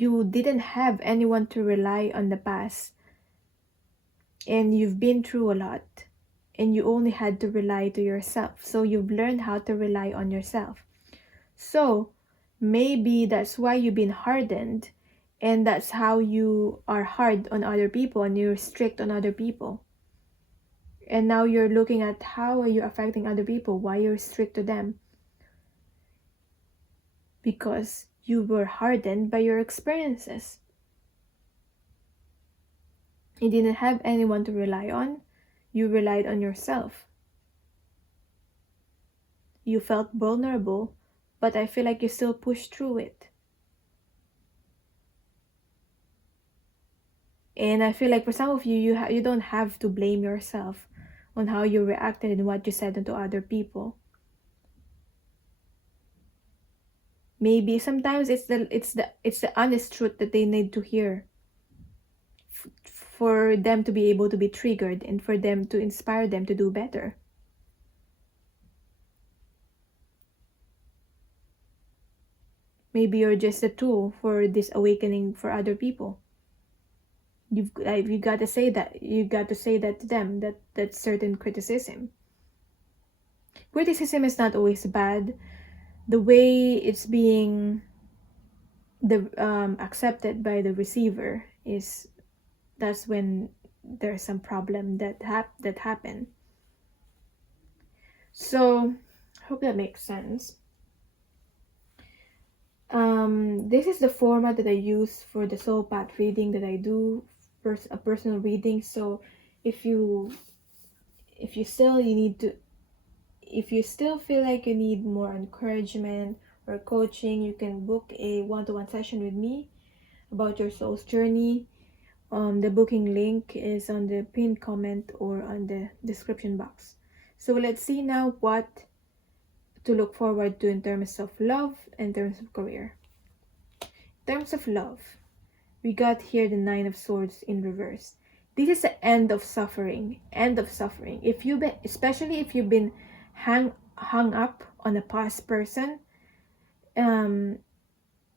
you didn't have anyone to rely on the past, and you've been through a lot, and you only had to rely to yourself. So you've learned how to rely on yourself. So maybe that's why you've been hardened, and that's how you are hard on other people and you're strict on other people. And now you're looking at how are you affecting other people, why you're strict to them. Because you were hardened by your experiences. You didn't have anyone to rely on. You relied on yourself. You felt vulnerable, but I feel like you still pushed through it. And I feel like for some of you, you don't have to blame yourself on how you reacted and what you said to other people. Maybe sometimes it's the honest truth that they need to hear for them to be able to be triggered and for them to inspire them to do better. Maybe you're just a tool for this awakening for other people. You got to say that. You got to say that to them, that certain criticism. Criticism is not always bad. The way it's being accepted by the receiver that's when there's some problem that happen. So hope that makes sense. This is the format that I use for the soul path reading that I do, a personal reading. So if you still feel like you need more encouragement or coaching, you can book a one-to-one session with me about your soul's journey. The booking link is on the pinned comment or on the description box. So let's see now what to look forward to in terms of love and in terms of career. In terms of love, we got here the Nine of Swords in reverse. This is the end of suffering. If you've been, especially if you've been hung up on a past person,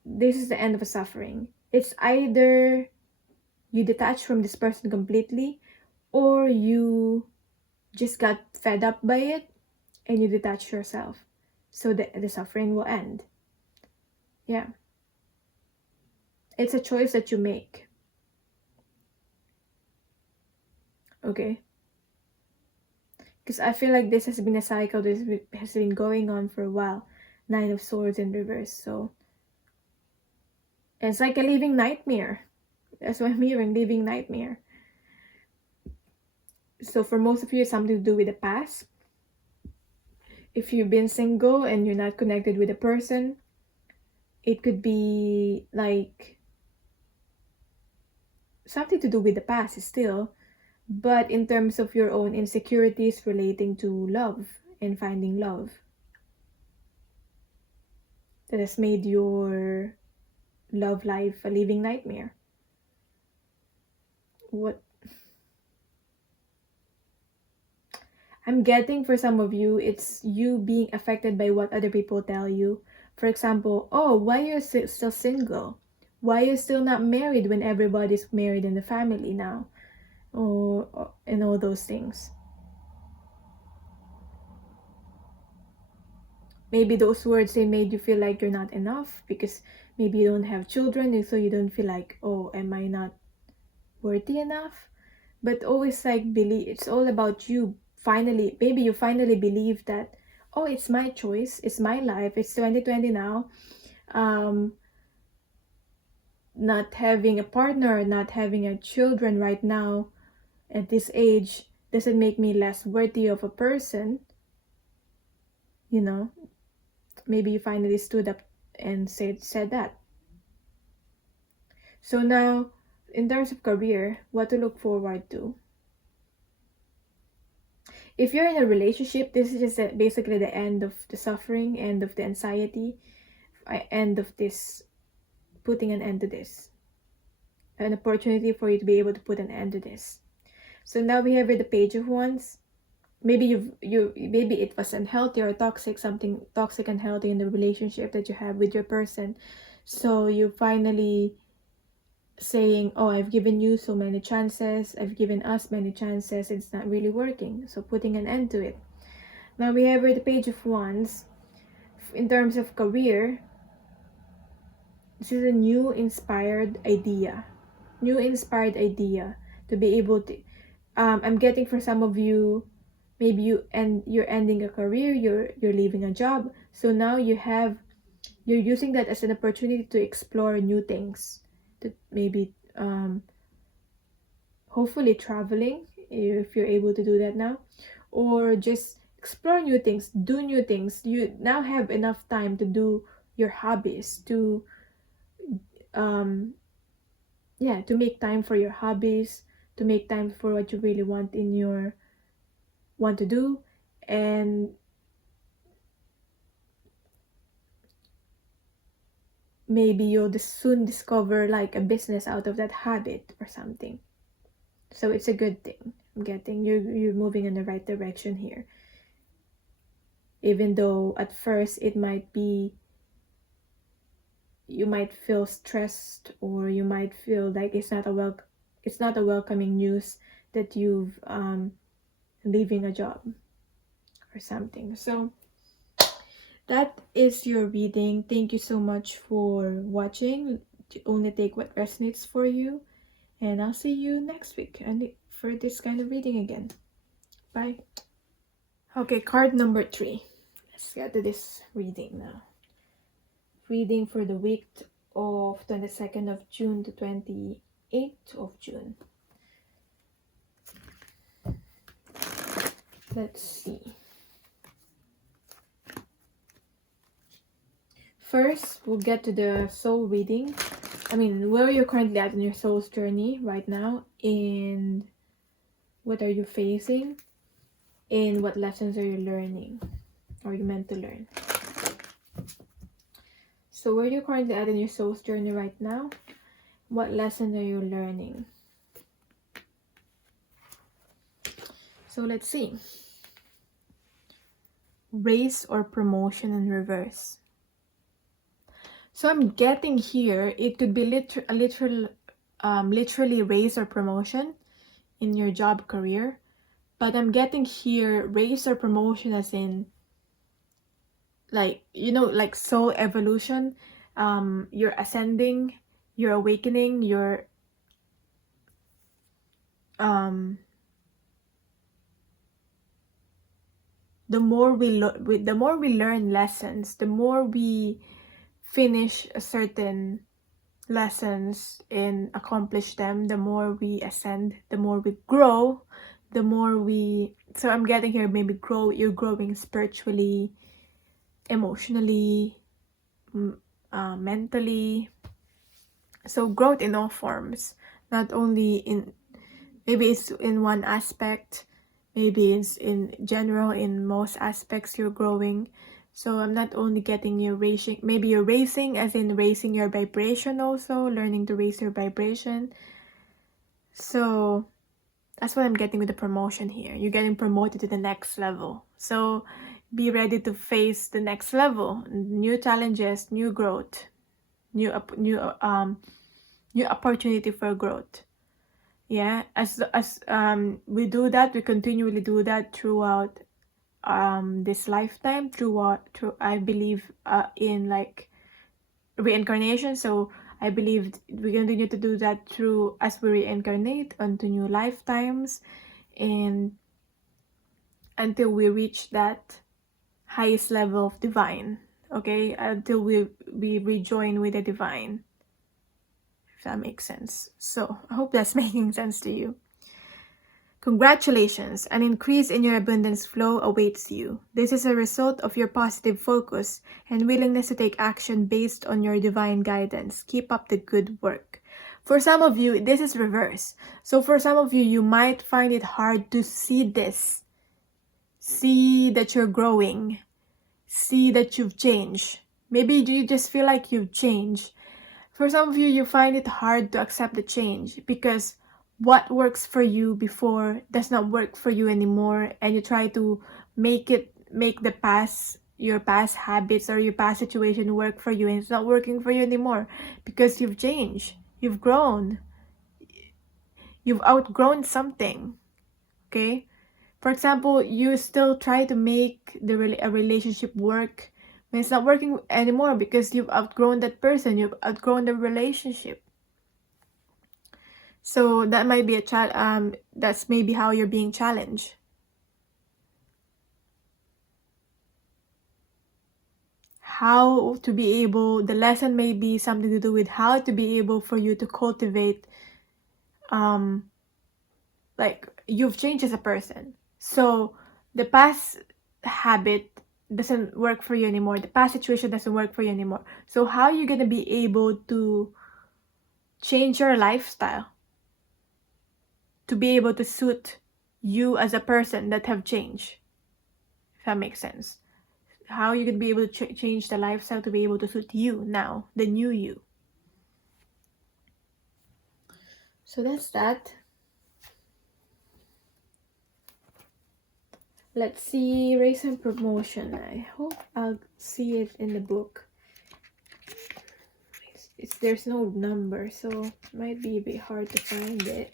this is the end of a suffering. It's either you detach from this person completely, or you just got fed up by it and you detach yourself. So the suffering will end. Yeah. It's a choice that you make. Okay? Because I feel like this has been a cycle that has been going on for a while. Nine of Swords in reverse. So it's like a living nightmare. That's what I'm hearing, living nightmare. So for most of you, it's something to do with the past. If you've been single and you're not connected with a person, it could be like something to do with the past still, but in terms of your own insecurities relating to love and finding love, that has made your love life a living nightmare. What I'm getting for some of you, it's you being affected by what other people tell you. For example, oh, why are you still single? Why are you still not married when everybody's married in the family now? Or and all those things. Maybe those words, they made you feel like you're not enough because maybe you don't have children, and so you don't feel like, oh, am I not worthy enough? But always like believe, it's all about you. Finally, maybe you finally believe that, oh, it's my choice, it's my life, it's 2020 now. Not having a partner, not having a children right now at this age doesn't make me less worthy of a person. You know, maybe you finally stood up and said that. So now, in terms of career, what to look forward to. If you're in a relationship, this is just basically the end of the suffering, end of the anxiety, end of this, putting an end to this. An opportunity for you to be able to put an end to this. So now we have here the Page of Wands. Maybe maybe it was unhealthy or toxic, something toxic and unhealthy in the relationship that you have with your person. So you finally saying, oh, I've given you so many chances, I've given us many chances, it's not really working, so putting an end to it. Now we have here the Page of Wands. In terms of career, this is a new inspired idea to be able to I'm getting for some of you, maybe you're ending a career, you're leaving a job, so now you're using that as an opportunity to explore new things, to maybe hopefully traveling, if you're able to do that now, or just explore new things, do new things. You now have enough time to do your hobbies, to to make time for your hobbies, to make time for what you really want to do. And maybe you'll soon discover like a business out of that habit or something. So it's a good thing. I'm getting you're moving in the right direction here, even though at first it might be, you might feel stressed, or you might feel like it's not a welcoming news that you've leaving a job or something. So that is your reading. Thank you so much for watching. Only take what resonates for you, and I'll see you next week and for this kind of reading again. Bye. Okay, card number 3. Let's get to this reading now. Reading for the week of 22nd of June to 28th of June. Let's see. First, we'll get to the soul reading. Where you're currently at in your soul's journey right now, and what are you facing, and what lessons are you learning, or you meant to learn. So where you're currently at in your soul's journey right now, what lesson are you learning? So let's see. Raise or promotion in reverse. So I'm getting here, it could be literally raise or promotion in your job career, but I'm getting here raise or promotion as in, like, like soul evolution. You're ascending, you're awakening, you're the more we learn lessons, the more we finish a certain lessons and accomplish them, the more we ascend, the more we grow, so I'm getting here, maybe you're growing spiritually, emotionally, mentally. So growth in all forms, not only in, maybe it's in one aspect, maybe it's in general, in most aspects you're growing. So I'm not only getting you raising, maybe you're raising as in raising your vibration, also learning to raise your vibration. So that's what I'm getting with the promotion here. You're getting promoted to the next level. So be ready to face the next level, new challenges, new growth, new opportunity for growth. Yeah, as we do that, we continually do that throughout this lifetime, through I believe in like reincarnation. So I believe we continue to do that through as we reincarnate onto new lifetimes, and until we reach that highest level of divine. Okay, until we rejoin with the divine, if that makes sense. So I hope that's making sense to you. Congratulations, an increase in your abundance flow awaits you. This is a result of your positive focus and willingness to take action based on your divine guidance. Keep up the good work. For some of you, this is reverse. So for some of you, you might find it hard to see this. See that you're growing. See that you've changed. Maybe you just feel like you've changed. For some of you, you find it hard to accept the change because what works for you before does not work for you anymore, and you try to make the past, your past habits or your past situation work for you, and it's not working for you anymore because you've changed. You've grown. You've outgrown something. Okay? For example, you still try to make a relationship work when it's not working anymore because you've outgrown that person, you've outgrown the relationship. So that might be that's maybe how you're being challenged. How to be able, the lesson may be something to do with how to be able for you to cultivate, like you've changed as a person. So the past habit doesn't work for you anymore. The past situation doesn't work for you anymore. So how are you going to be able to change your lifestyle to be able to suit you as a person that have changed? If that makes sense. How are you going to be able to change the lifestyle to be able to suit you now, the new you? So that's that. Let's see, raise and promotion. I hope I'll see it in the book. There's no number, so it might be a bit hard to find it.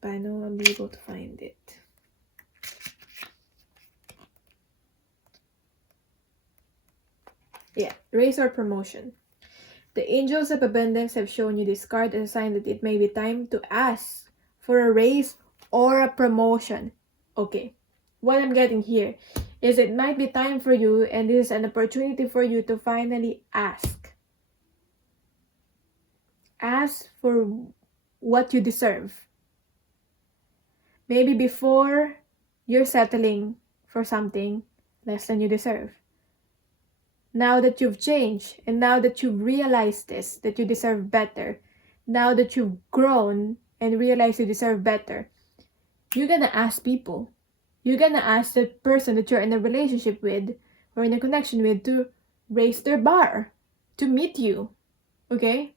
But I know I'll be able to find it. Yeah, raise or promotion. The angels of abundance have shown you this card as a sign that it may be time to ask for a raise or a promotion. Okay, what I'm getting here is it might be time for you, and this is an opportunity for you to finally ask. Ask for what you deserve. Maybe before you're settling for something less than you deserve. Now that you've changed, and now that you've realized this, that you deserve better, now that you've grown and realized you deserve better, you're gonna ask people. You're gonna ask the person that you're in a relationship with or in a connection with to raise their bar, to meet you. Okay?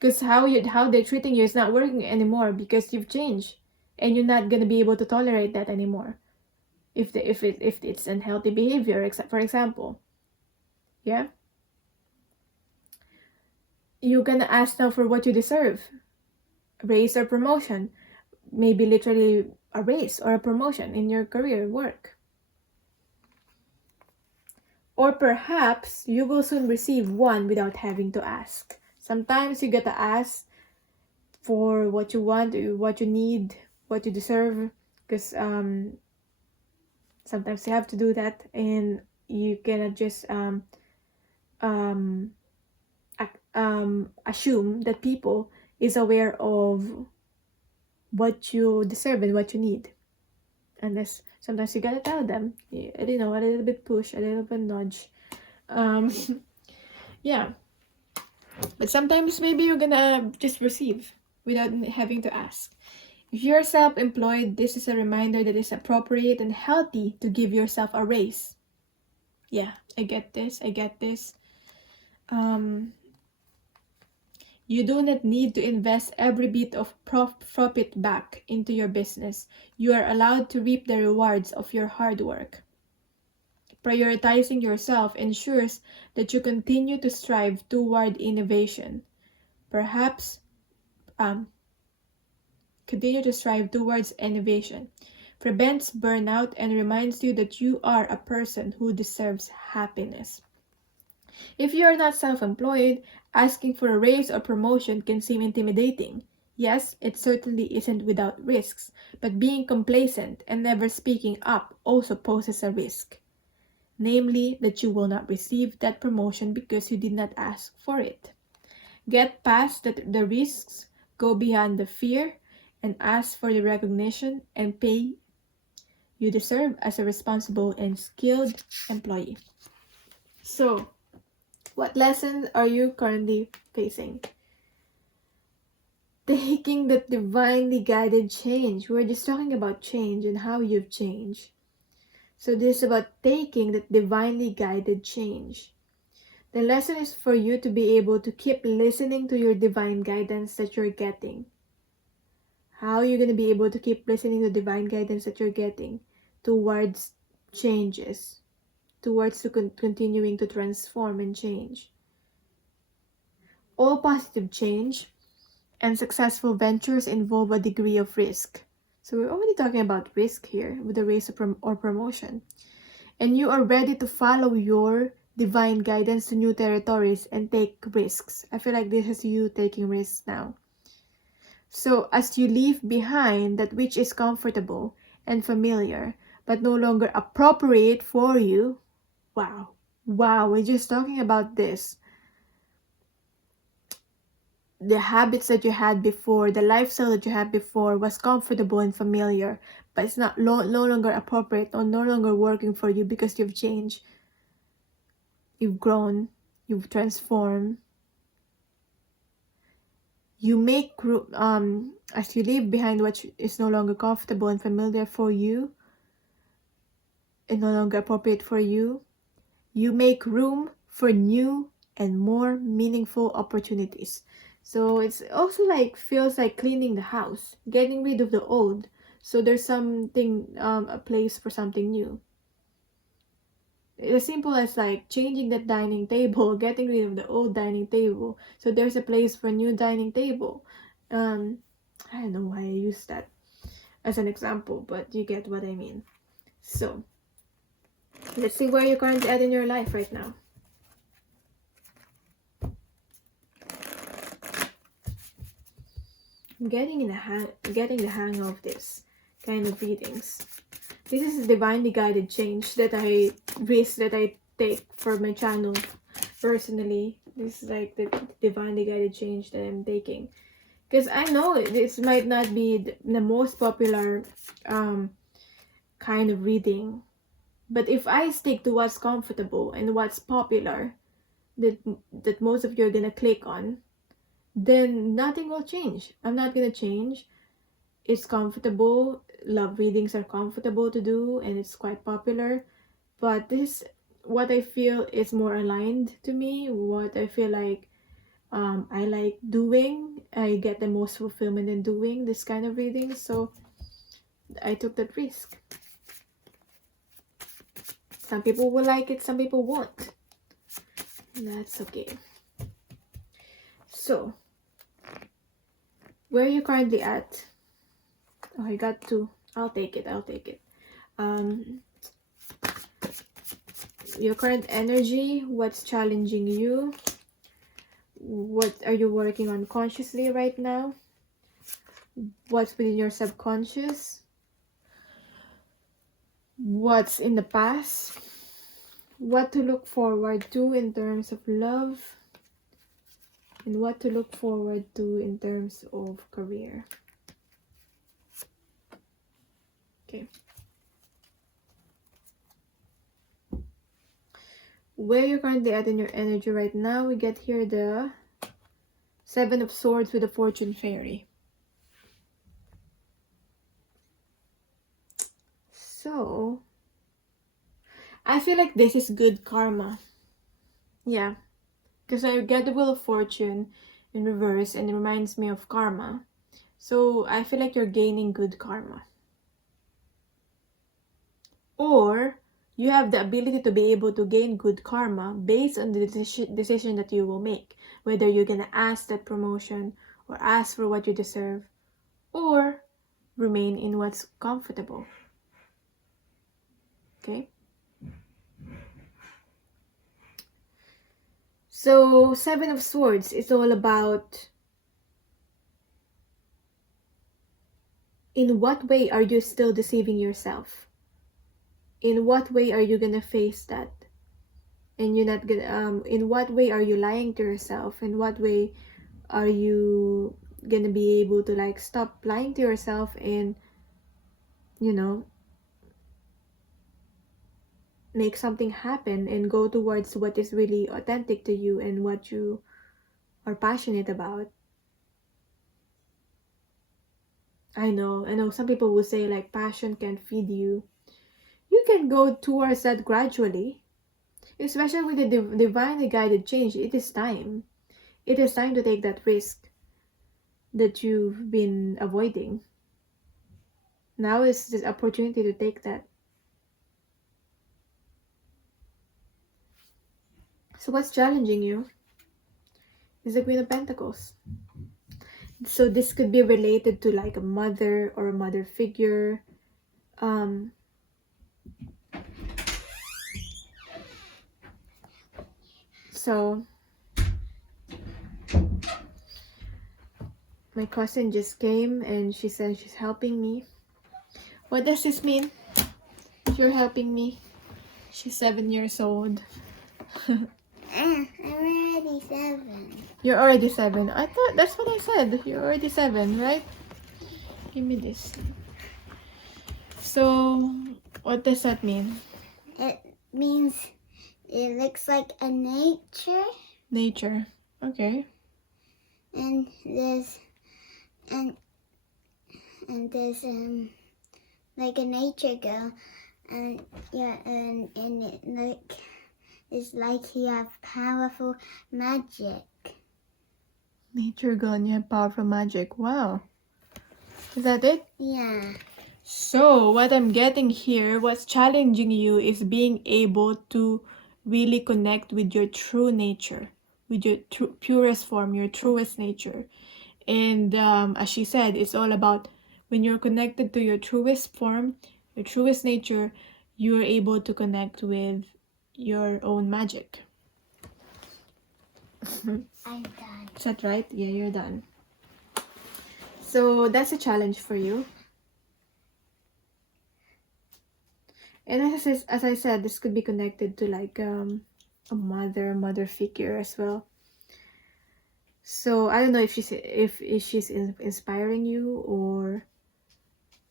Because how they're treating you is not working anymore because you've changed, and you're not gonna be able to tolerate that anymore. If it's unhealthy behavior, for example, yeah, you're gonna ask now for what you deserve, raise or promotion, maybe literally a raise or a promotion in your career work. Or perhaps you will soon receive one without having to ask. Sometimes you gotta ask for what you want, what you need, what you deserve, because sometimes you have to do that, and you cannot just assume that people is aware of what you deserve and what you need. Unless sometimes you gotta tell them, a little bit push, a little bit nudge. Yeah. But sometimes maybe you're gonna just receive without having to ask. If you're self-employed, this is a reminder that it's appropriate and healthy to give yourself a raise. Yeah, I get this. You do not need to invest every bit of profit back into your business. You are allowed to reap the rewards of your hard work. Prioritizing yourself ensures that you continue to strive toward innovation. Perhaps continue to strive towards innovation. Prevents burnout and reminds you that you are a person who deserves happiness. If you are not self-employed, asking for a raise or promotion can seem intimidating. Yes, it certainly isn't without risks, but being complacent and never speaking up also poses a risk. Namely, that you will not receive that promotion because you did not ask for it. Get past the risks, go beyond the fear, and ask for the recognition and pay you deserve as a responsible and skilled employee. So, what lessons are you currently facing? Taking that divinely guided change. We're just talking about change and how you've changed. So this is about taking that divinely guided change. The lesson is for you to be able to keep listening to your divine guidance that you're getting. How are you going to be able to keep listening to divine guidance that you're getting towards changes, towards continuing to transform and change? All positive change and successful ventures involve a degree of risk. So we're already talking about risk here with the raise or promotion. And you are ready to follow your divine guidance to new territories and take risks. I feel like this is you taking risks now. So as you leave behind that which is comfortable and familiar, but no longer appropriate for you. Wow. Wow, we're just talking about this. The habits that you had before, the lifestyle that you had before was comfortable and familiar, but it's not no longer appropriate or no longer working for you because you've changed, you've grown, you've transformed. You make as you leave behind what is no longer comfortable and familiar for you and no longer appropriate for you, you make room for new and more meaningful opportunities. So it's also like feels like cleaning the house, getting rid of the old, so there's something a place for something new. As simple as like changing that dining table, getting rid of the old dining table, so there's a place for a new dining table. I don't know why I use that as an example, but you get what I mean. So let's see where you're currently at in your life right now. I'm getting the hang of this kind of readings. This is a divinely guided change that I take for my channel personally. This is like the divinely guided change that I'm taking, because I know this might not be the most popular kind of reading, but if I stick to what's comfortable and what's popular, that most of you are gonna click on, then nothing will change. I'm not gonna change. It's comfortable. Love readings are comfortable to do, and it's quite popular. But this, what I feel is more aligned to me. What I feel like I like doing. I get the most fulfillment in doing this kind of reading. So I took that risk. Some people will like it, some people won't. That's okay. So, where are you currently at? Oh, I got two. I'll take it. Your current energy, what's challenging you? What are you working on consciously right now? What's within your subconscious? What's in the past? What to look forward to in terms of love? And what to look forward to in terms of career? Okay. Where you're currently at in your energy right now, we get here the Seven of Swords with the Fortune Fairy. So, I feel like this is good karma. Yeah. Because I get the Wheel of Fortune in reverse and it reminds me of karma. So, I feel like you're gaining good karma. Or, you have the ability to be able to gain good karma based on the decision that you will make. Whether you're going to ask that promotion or ask for what you deserve or remain in what's comfortable. Okay? So, Seven of Swords is all about in what way are you still deceiving yourself? In what way are you gonna face that? And you're not gonna in what way are you lying to yourself? In what way are you gonna be able to like stop lying to yourself and, you know, make something happen and go towards what is really authentic to you and what you are passionate about? I know some people will say like passion can feed you. You can go towards that gradually, especially with the divinely guided change. It is time. It is time to take that risk that you've been avoiding. Now is the opportunity to take that. So what's challenging you? is the Queen of Pentacles. So this could be related to like a mother or a mother figure. So my cousin just came and she said she's helping me. What does this mean? You're helping me. She's 7 years old. I'm already 7. You're already 7. I thought that's what I said. You're already 7, right? Give me this. So, what does that mean? It means it looks like a nature. Nature. Okay. And there's like a nature girl, and yeah, and it like it's like you have powerful magic. Nature girl and you have powerful magic. Wow. Is that it? Yeah. So, what I'm getting here, what's challenging you is being able to really connect with your true nature, with your purest form, your truest nature. And as she said, it's all about when you're connected to your truest form, your truest nature, you're able to connect with your own magic. I'm done. Is that right? Yeah, you're done. So that's a challenge for you. And as I said, this could be connected to like a mother figure as well. So I don't know if she's inspiring you, or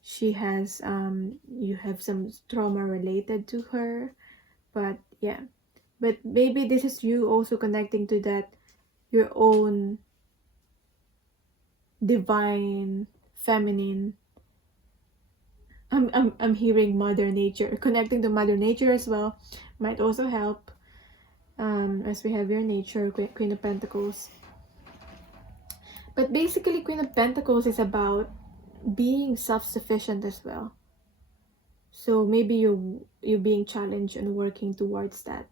she has you have some trauma related to her. But yeah, but maybe this is you also connecting to that, your own divine feminine. I'm hearing mother nature, connecting to mother nature as well might also help, as we have your nature, Queen of Pentacles. But basically, Queen of Pentacles is about being self-sufficient as well. So maybe you're being challenged and working towards that.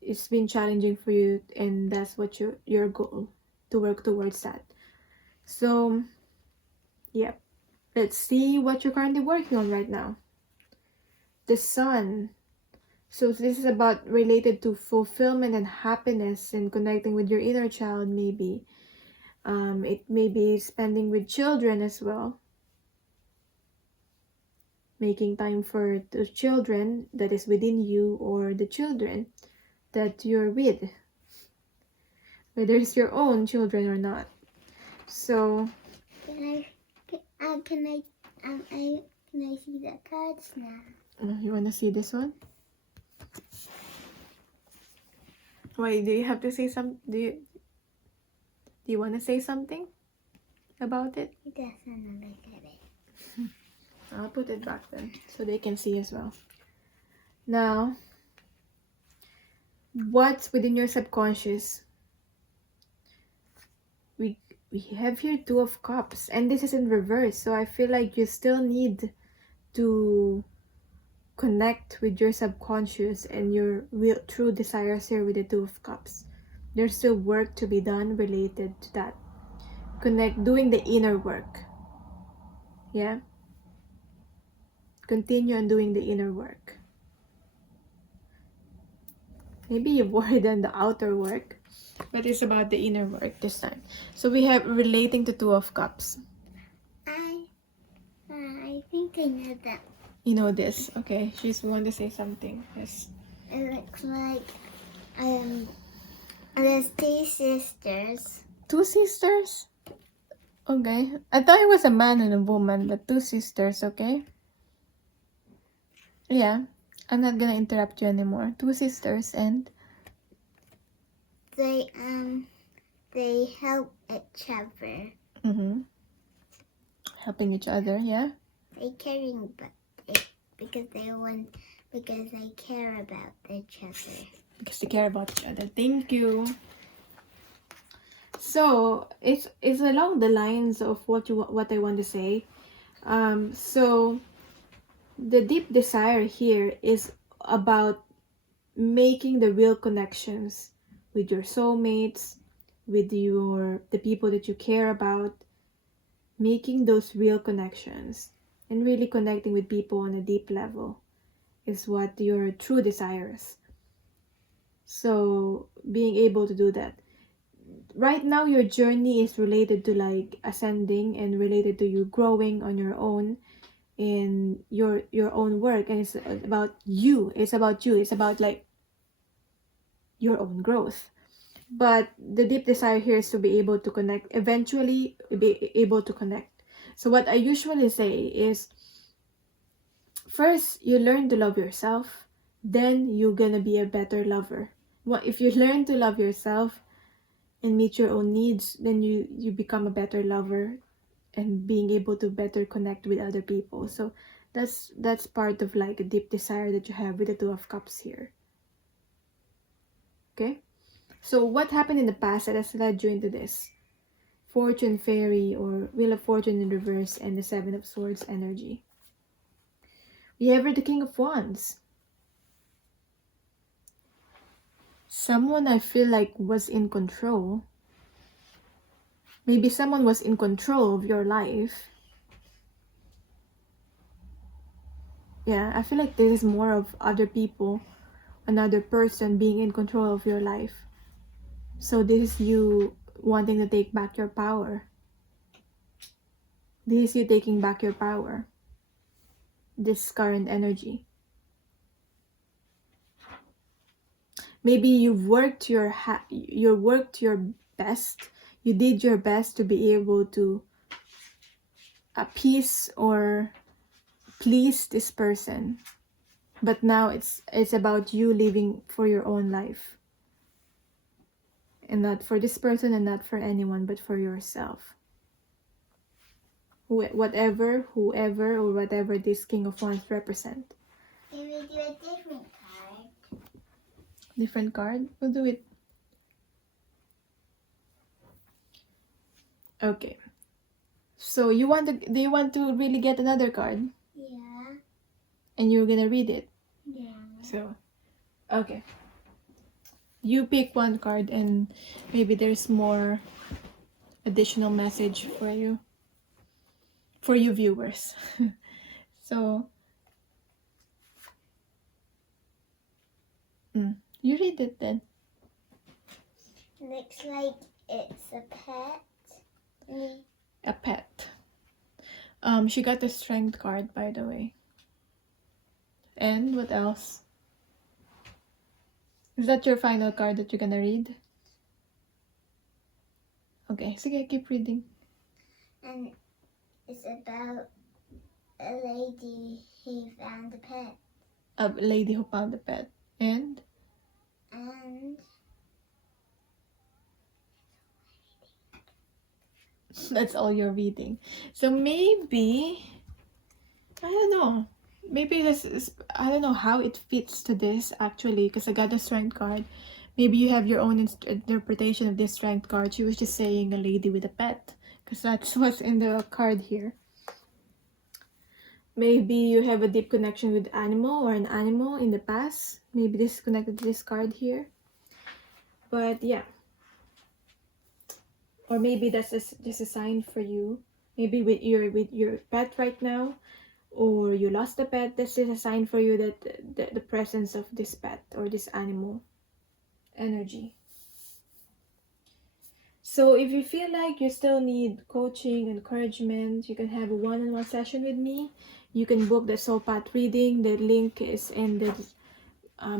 It's been challenging for you, and that's what your goal, to work towards that. So yeah, let's see what you're currently working on right now. The Sun. So this is about related to fulfillment and happiness and connecting with your inner child, maybe. It may be spending with children as well. Making time for the children that is within you, or the children that you're with, whether it's your own children or not. So Can I see the cards now? you want to see this one? Why, do you have to say some? Do you want to say something about it? It doesn't look at it. I'll put it back then so they can see as well. Now, what's within your subconscious? We have here Two of Cups, and this is in reverse, so I feel like you still need to connect with your subconscious and your real true desires here with the Two of Cups. There's still work to be done related to that. Doing the inner work. Yeah? Continue on doing the inner work. Maybe you've already done the outer work, but it's about the inner work this time. So we have relating to Two of Cups. I think I know that. You know this. Okay, she's want to say something. Yes. It looks like there's 2 sisters. 2 sisters? Okay. I thought it was a man and a woman, but 2 sisters, okay? Yeah. I'm not gonna interrupt you anymore. 2 sisters, and They help each other. helping each other, yeah? They caring because they care about each other. Because they care about each other. Thank you. So it's along the lines of what I want to say. So the deep desire here is about making the real connections with your soulmates, with the people that you care about, making those real connections and really connecting with people on a deep level is what your true desires. So being able to do that. Right now your journey is related to like ascending and related to you growing on your own in your own work, and it's about you. It's about you. It's about like your own growth. But the deep desire here is to be able to connect, eventually be able to connect. So what I usually say is, first you learn to love yourself, then you're gonna be a better lover. What if you learn to love yourself and meet your own needs, then you become a better lover and being able to better connect with other people. So that's part of like a deep desire that you have with the Two of Cups here. Okay, so what happened in the past that has led you into this? Fortune fairy or Wheel of Fortune in reverse and the Seven of Swords energy. We have the King of Wands. Someone I feel like was in control. Maybe someone was in control of your life. Yeah, I feel like this is more of other people, another person being in control of your life. So this is you wanting to take back your power. This is you taking back your power. This current energy. Maybe you've worked your best. You did your best to be able to appease or please this person. But now it's about you living for your own life. And not for this person and not for anyone, but for yourself. Whoever or whatever this King of Wands represent. Can we do a different card? Different card? We'll do it. Okay. So do you want to really get another card? Yeah. And you're gonna read it? Yeah. So, okay. You pick one card and maybe there's more additional message for you viewers. So, you read it then. Looks like it's a pet. A pet. She got the Strength card, by the way. And what else? Is that your final card that you're gonna read? Okay, sige, keep reading. And it's about a lady who found a pet. A lady who found the pet. And that's all you're reading. So maybe, I don't know. Maybe this is, I don't know how it fits to this actually, because I got the Strength card. Maybe you have your own interpretation of this Strength card. She was just saying a lady with a pet, because that's what's in the card here. Maybe you have a deep connection with animal or an animal in the past. Maybe this is connected to this card here. But yeah. Or maybe that's just a sign for you. Maybe with your pet right now, or you lost a pet. This is a sign for you that the presence of this pet or this animal energy. So if you feel like you still need coaching, encouragement, you can have a one-on-one session with me. You can book the Soul Path reading. The link is in the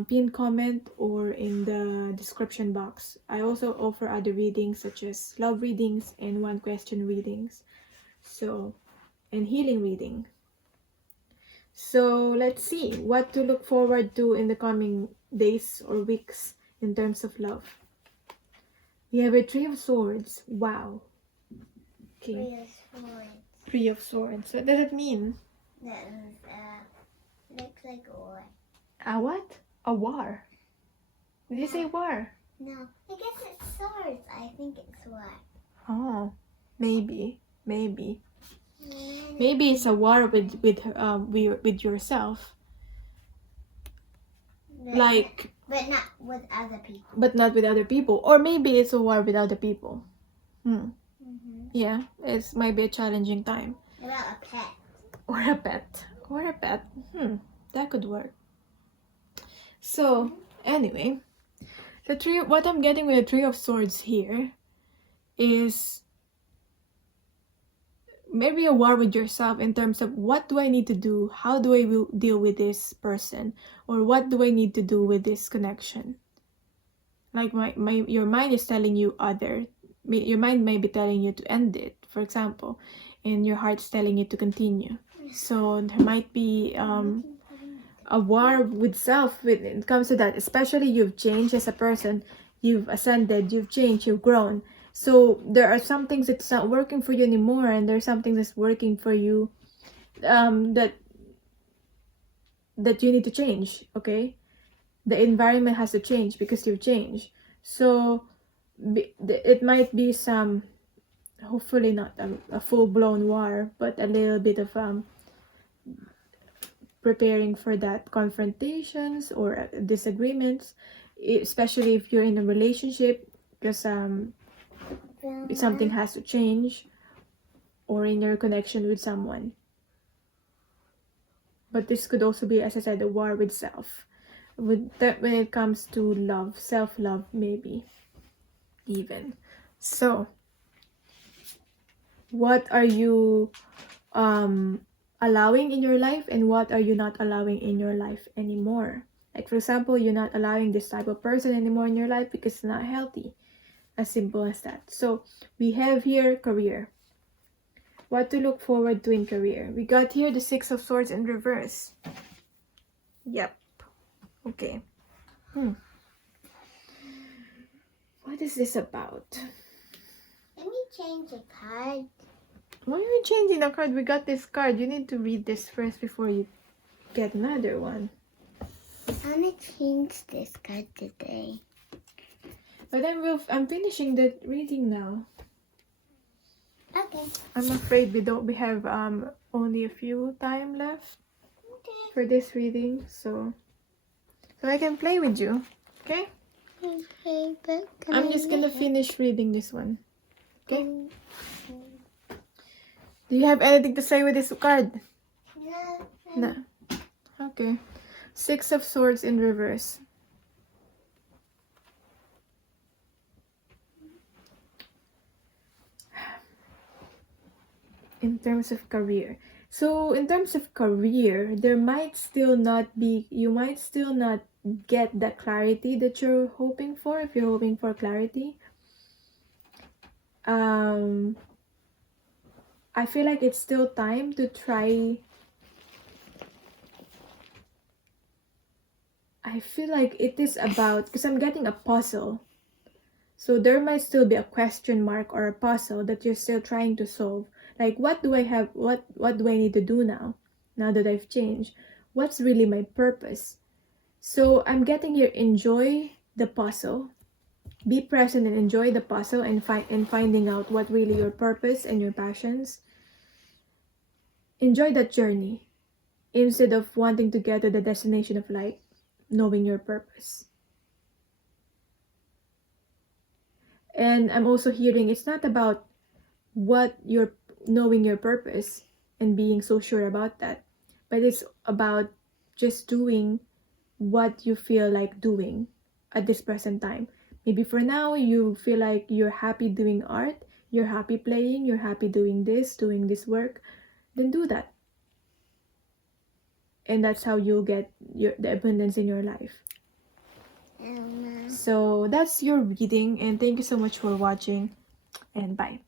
pinned comment or in the description box. I also offer other readings such as love readings and one question readings. So, and healing reading. So let's see what to look forward to in the coming days or weeks in terms of love. We have a Three of Swords. Wow. Okay. Three of Swords. Three of Swords. What does it mean? That looks like a war. A what? A war. Did you say war? No, I guess it's swords. I think it's war. Oh, maybe. Maybe it's a war with yourself. Like But not with other people. But not with other people. Or maybe it's a war with other people. Yeah, it might be a challenging time. About a pet. Or a pet. Or a pet. That could work. So, anyway, what I'm getting with the Three of Swords here is maybe a war with yourself in terms of what do I need to do? How do I deal with this person? Or what do I need to do with this connection? Like your mind is telling you your mind may be telling you to end it, for example, and your heart's telling you to continue. So there might be a war with self when it comes to that, especially you've changed as a person, you've ascended, you've changed, you've grown. So there are some things that's not working for you anymore, and there's some things that's working for you that you need to change, okay? The environment has to change because you've changed. So it might be some, hopefully not a full-blown war, but a little bit of preparing for that confrontations or disagreements, especially if you're in a relationship, because something has to change, or in your connection with someone. But this could also be, as I said, a war with self, with that when it comes to love, self-love, maybe even. So what are you allowing in your life, and what are you not allowing in your life anymore? Like, for example, you're not allowing this type of person anymore in your life because it's not healthy. As simple as that. So we have here career. What to look forward to in career. We got here the Six of Swords in reverse. Yep. Okay. What is this about? Let me change the card. Why are you changing the card? We got this card. You need to read this first before you get another one. I'm gonna change this card today. But I'm finishing the reading now. Okay. I'm afraid we have only a few time left for this reading, so I can play with you, okay? Okay, but I'm just gonna finish reading this one, okay? Do you have anything to say with this card? No. Okay. Six of Swords in reverse. In terms of career. So in terms of career, you might still not get the clarity that you're hoping for, if you're hoping for clarity. I feel like it's still time to try. I feel like it is about, because I'm getting a puzzle. So there might still be a question mark or a puzzle that you're still trying to solve. Like, what do I have? What do I need to do now that I've changed? What's really my purpose? So I'm getting here, enjoy the puzzle. Be present and enjoy the puzzle, and finding out what really your purpose and your passions. Enjoy that journey instead of wanting to get to the destination of like knowing your purpose. And I'm also hearing it's not about what you're knowing your purpose and being so sure about that, but it's about just doing what you feel like doing at this present time. Maybe for now you feel like you're happy doing art, you're happy playing, you're happy doing this work, then do that. And that's how you'll get the abundance in your life. So that's your reading, and thank you so much for watching, and bye.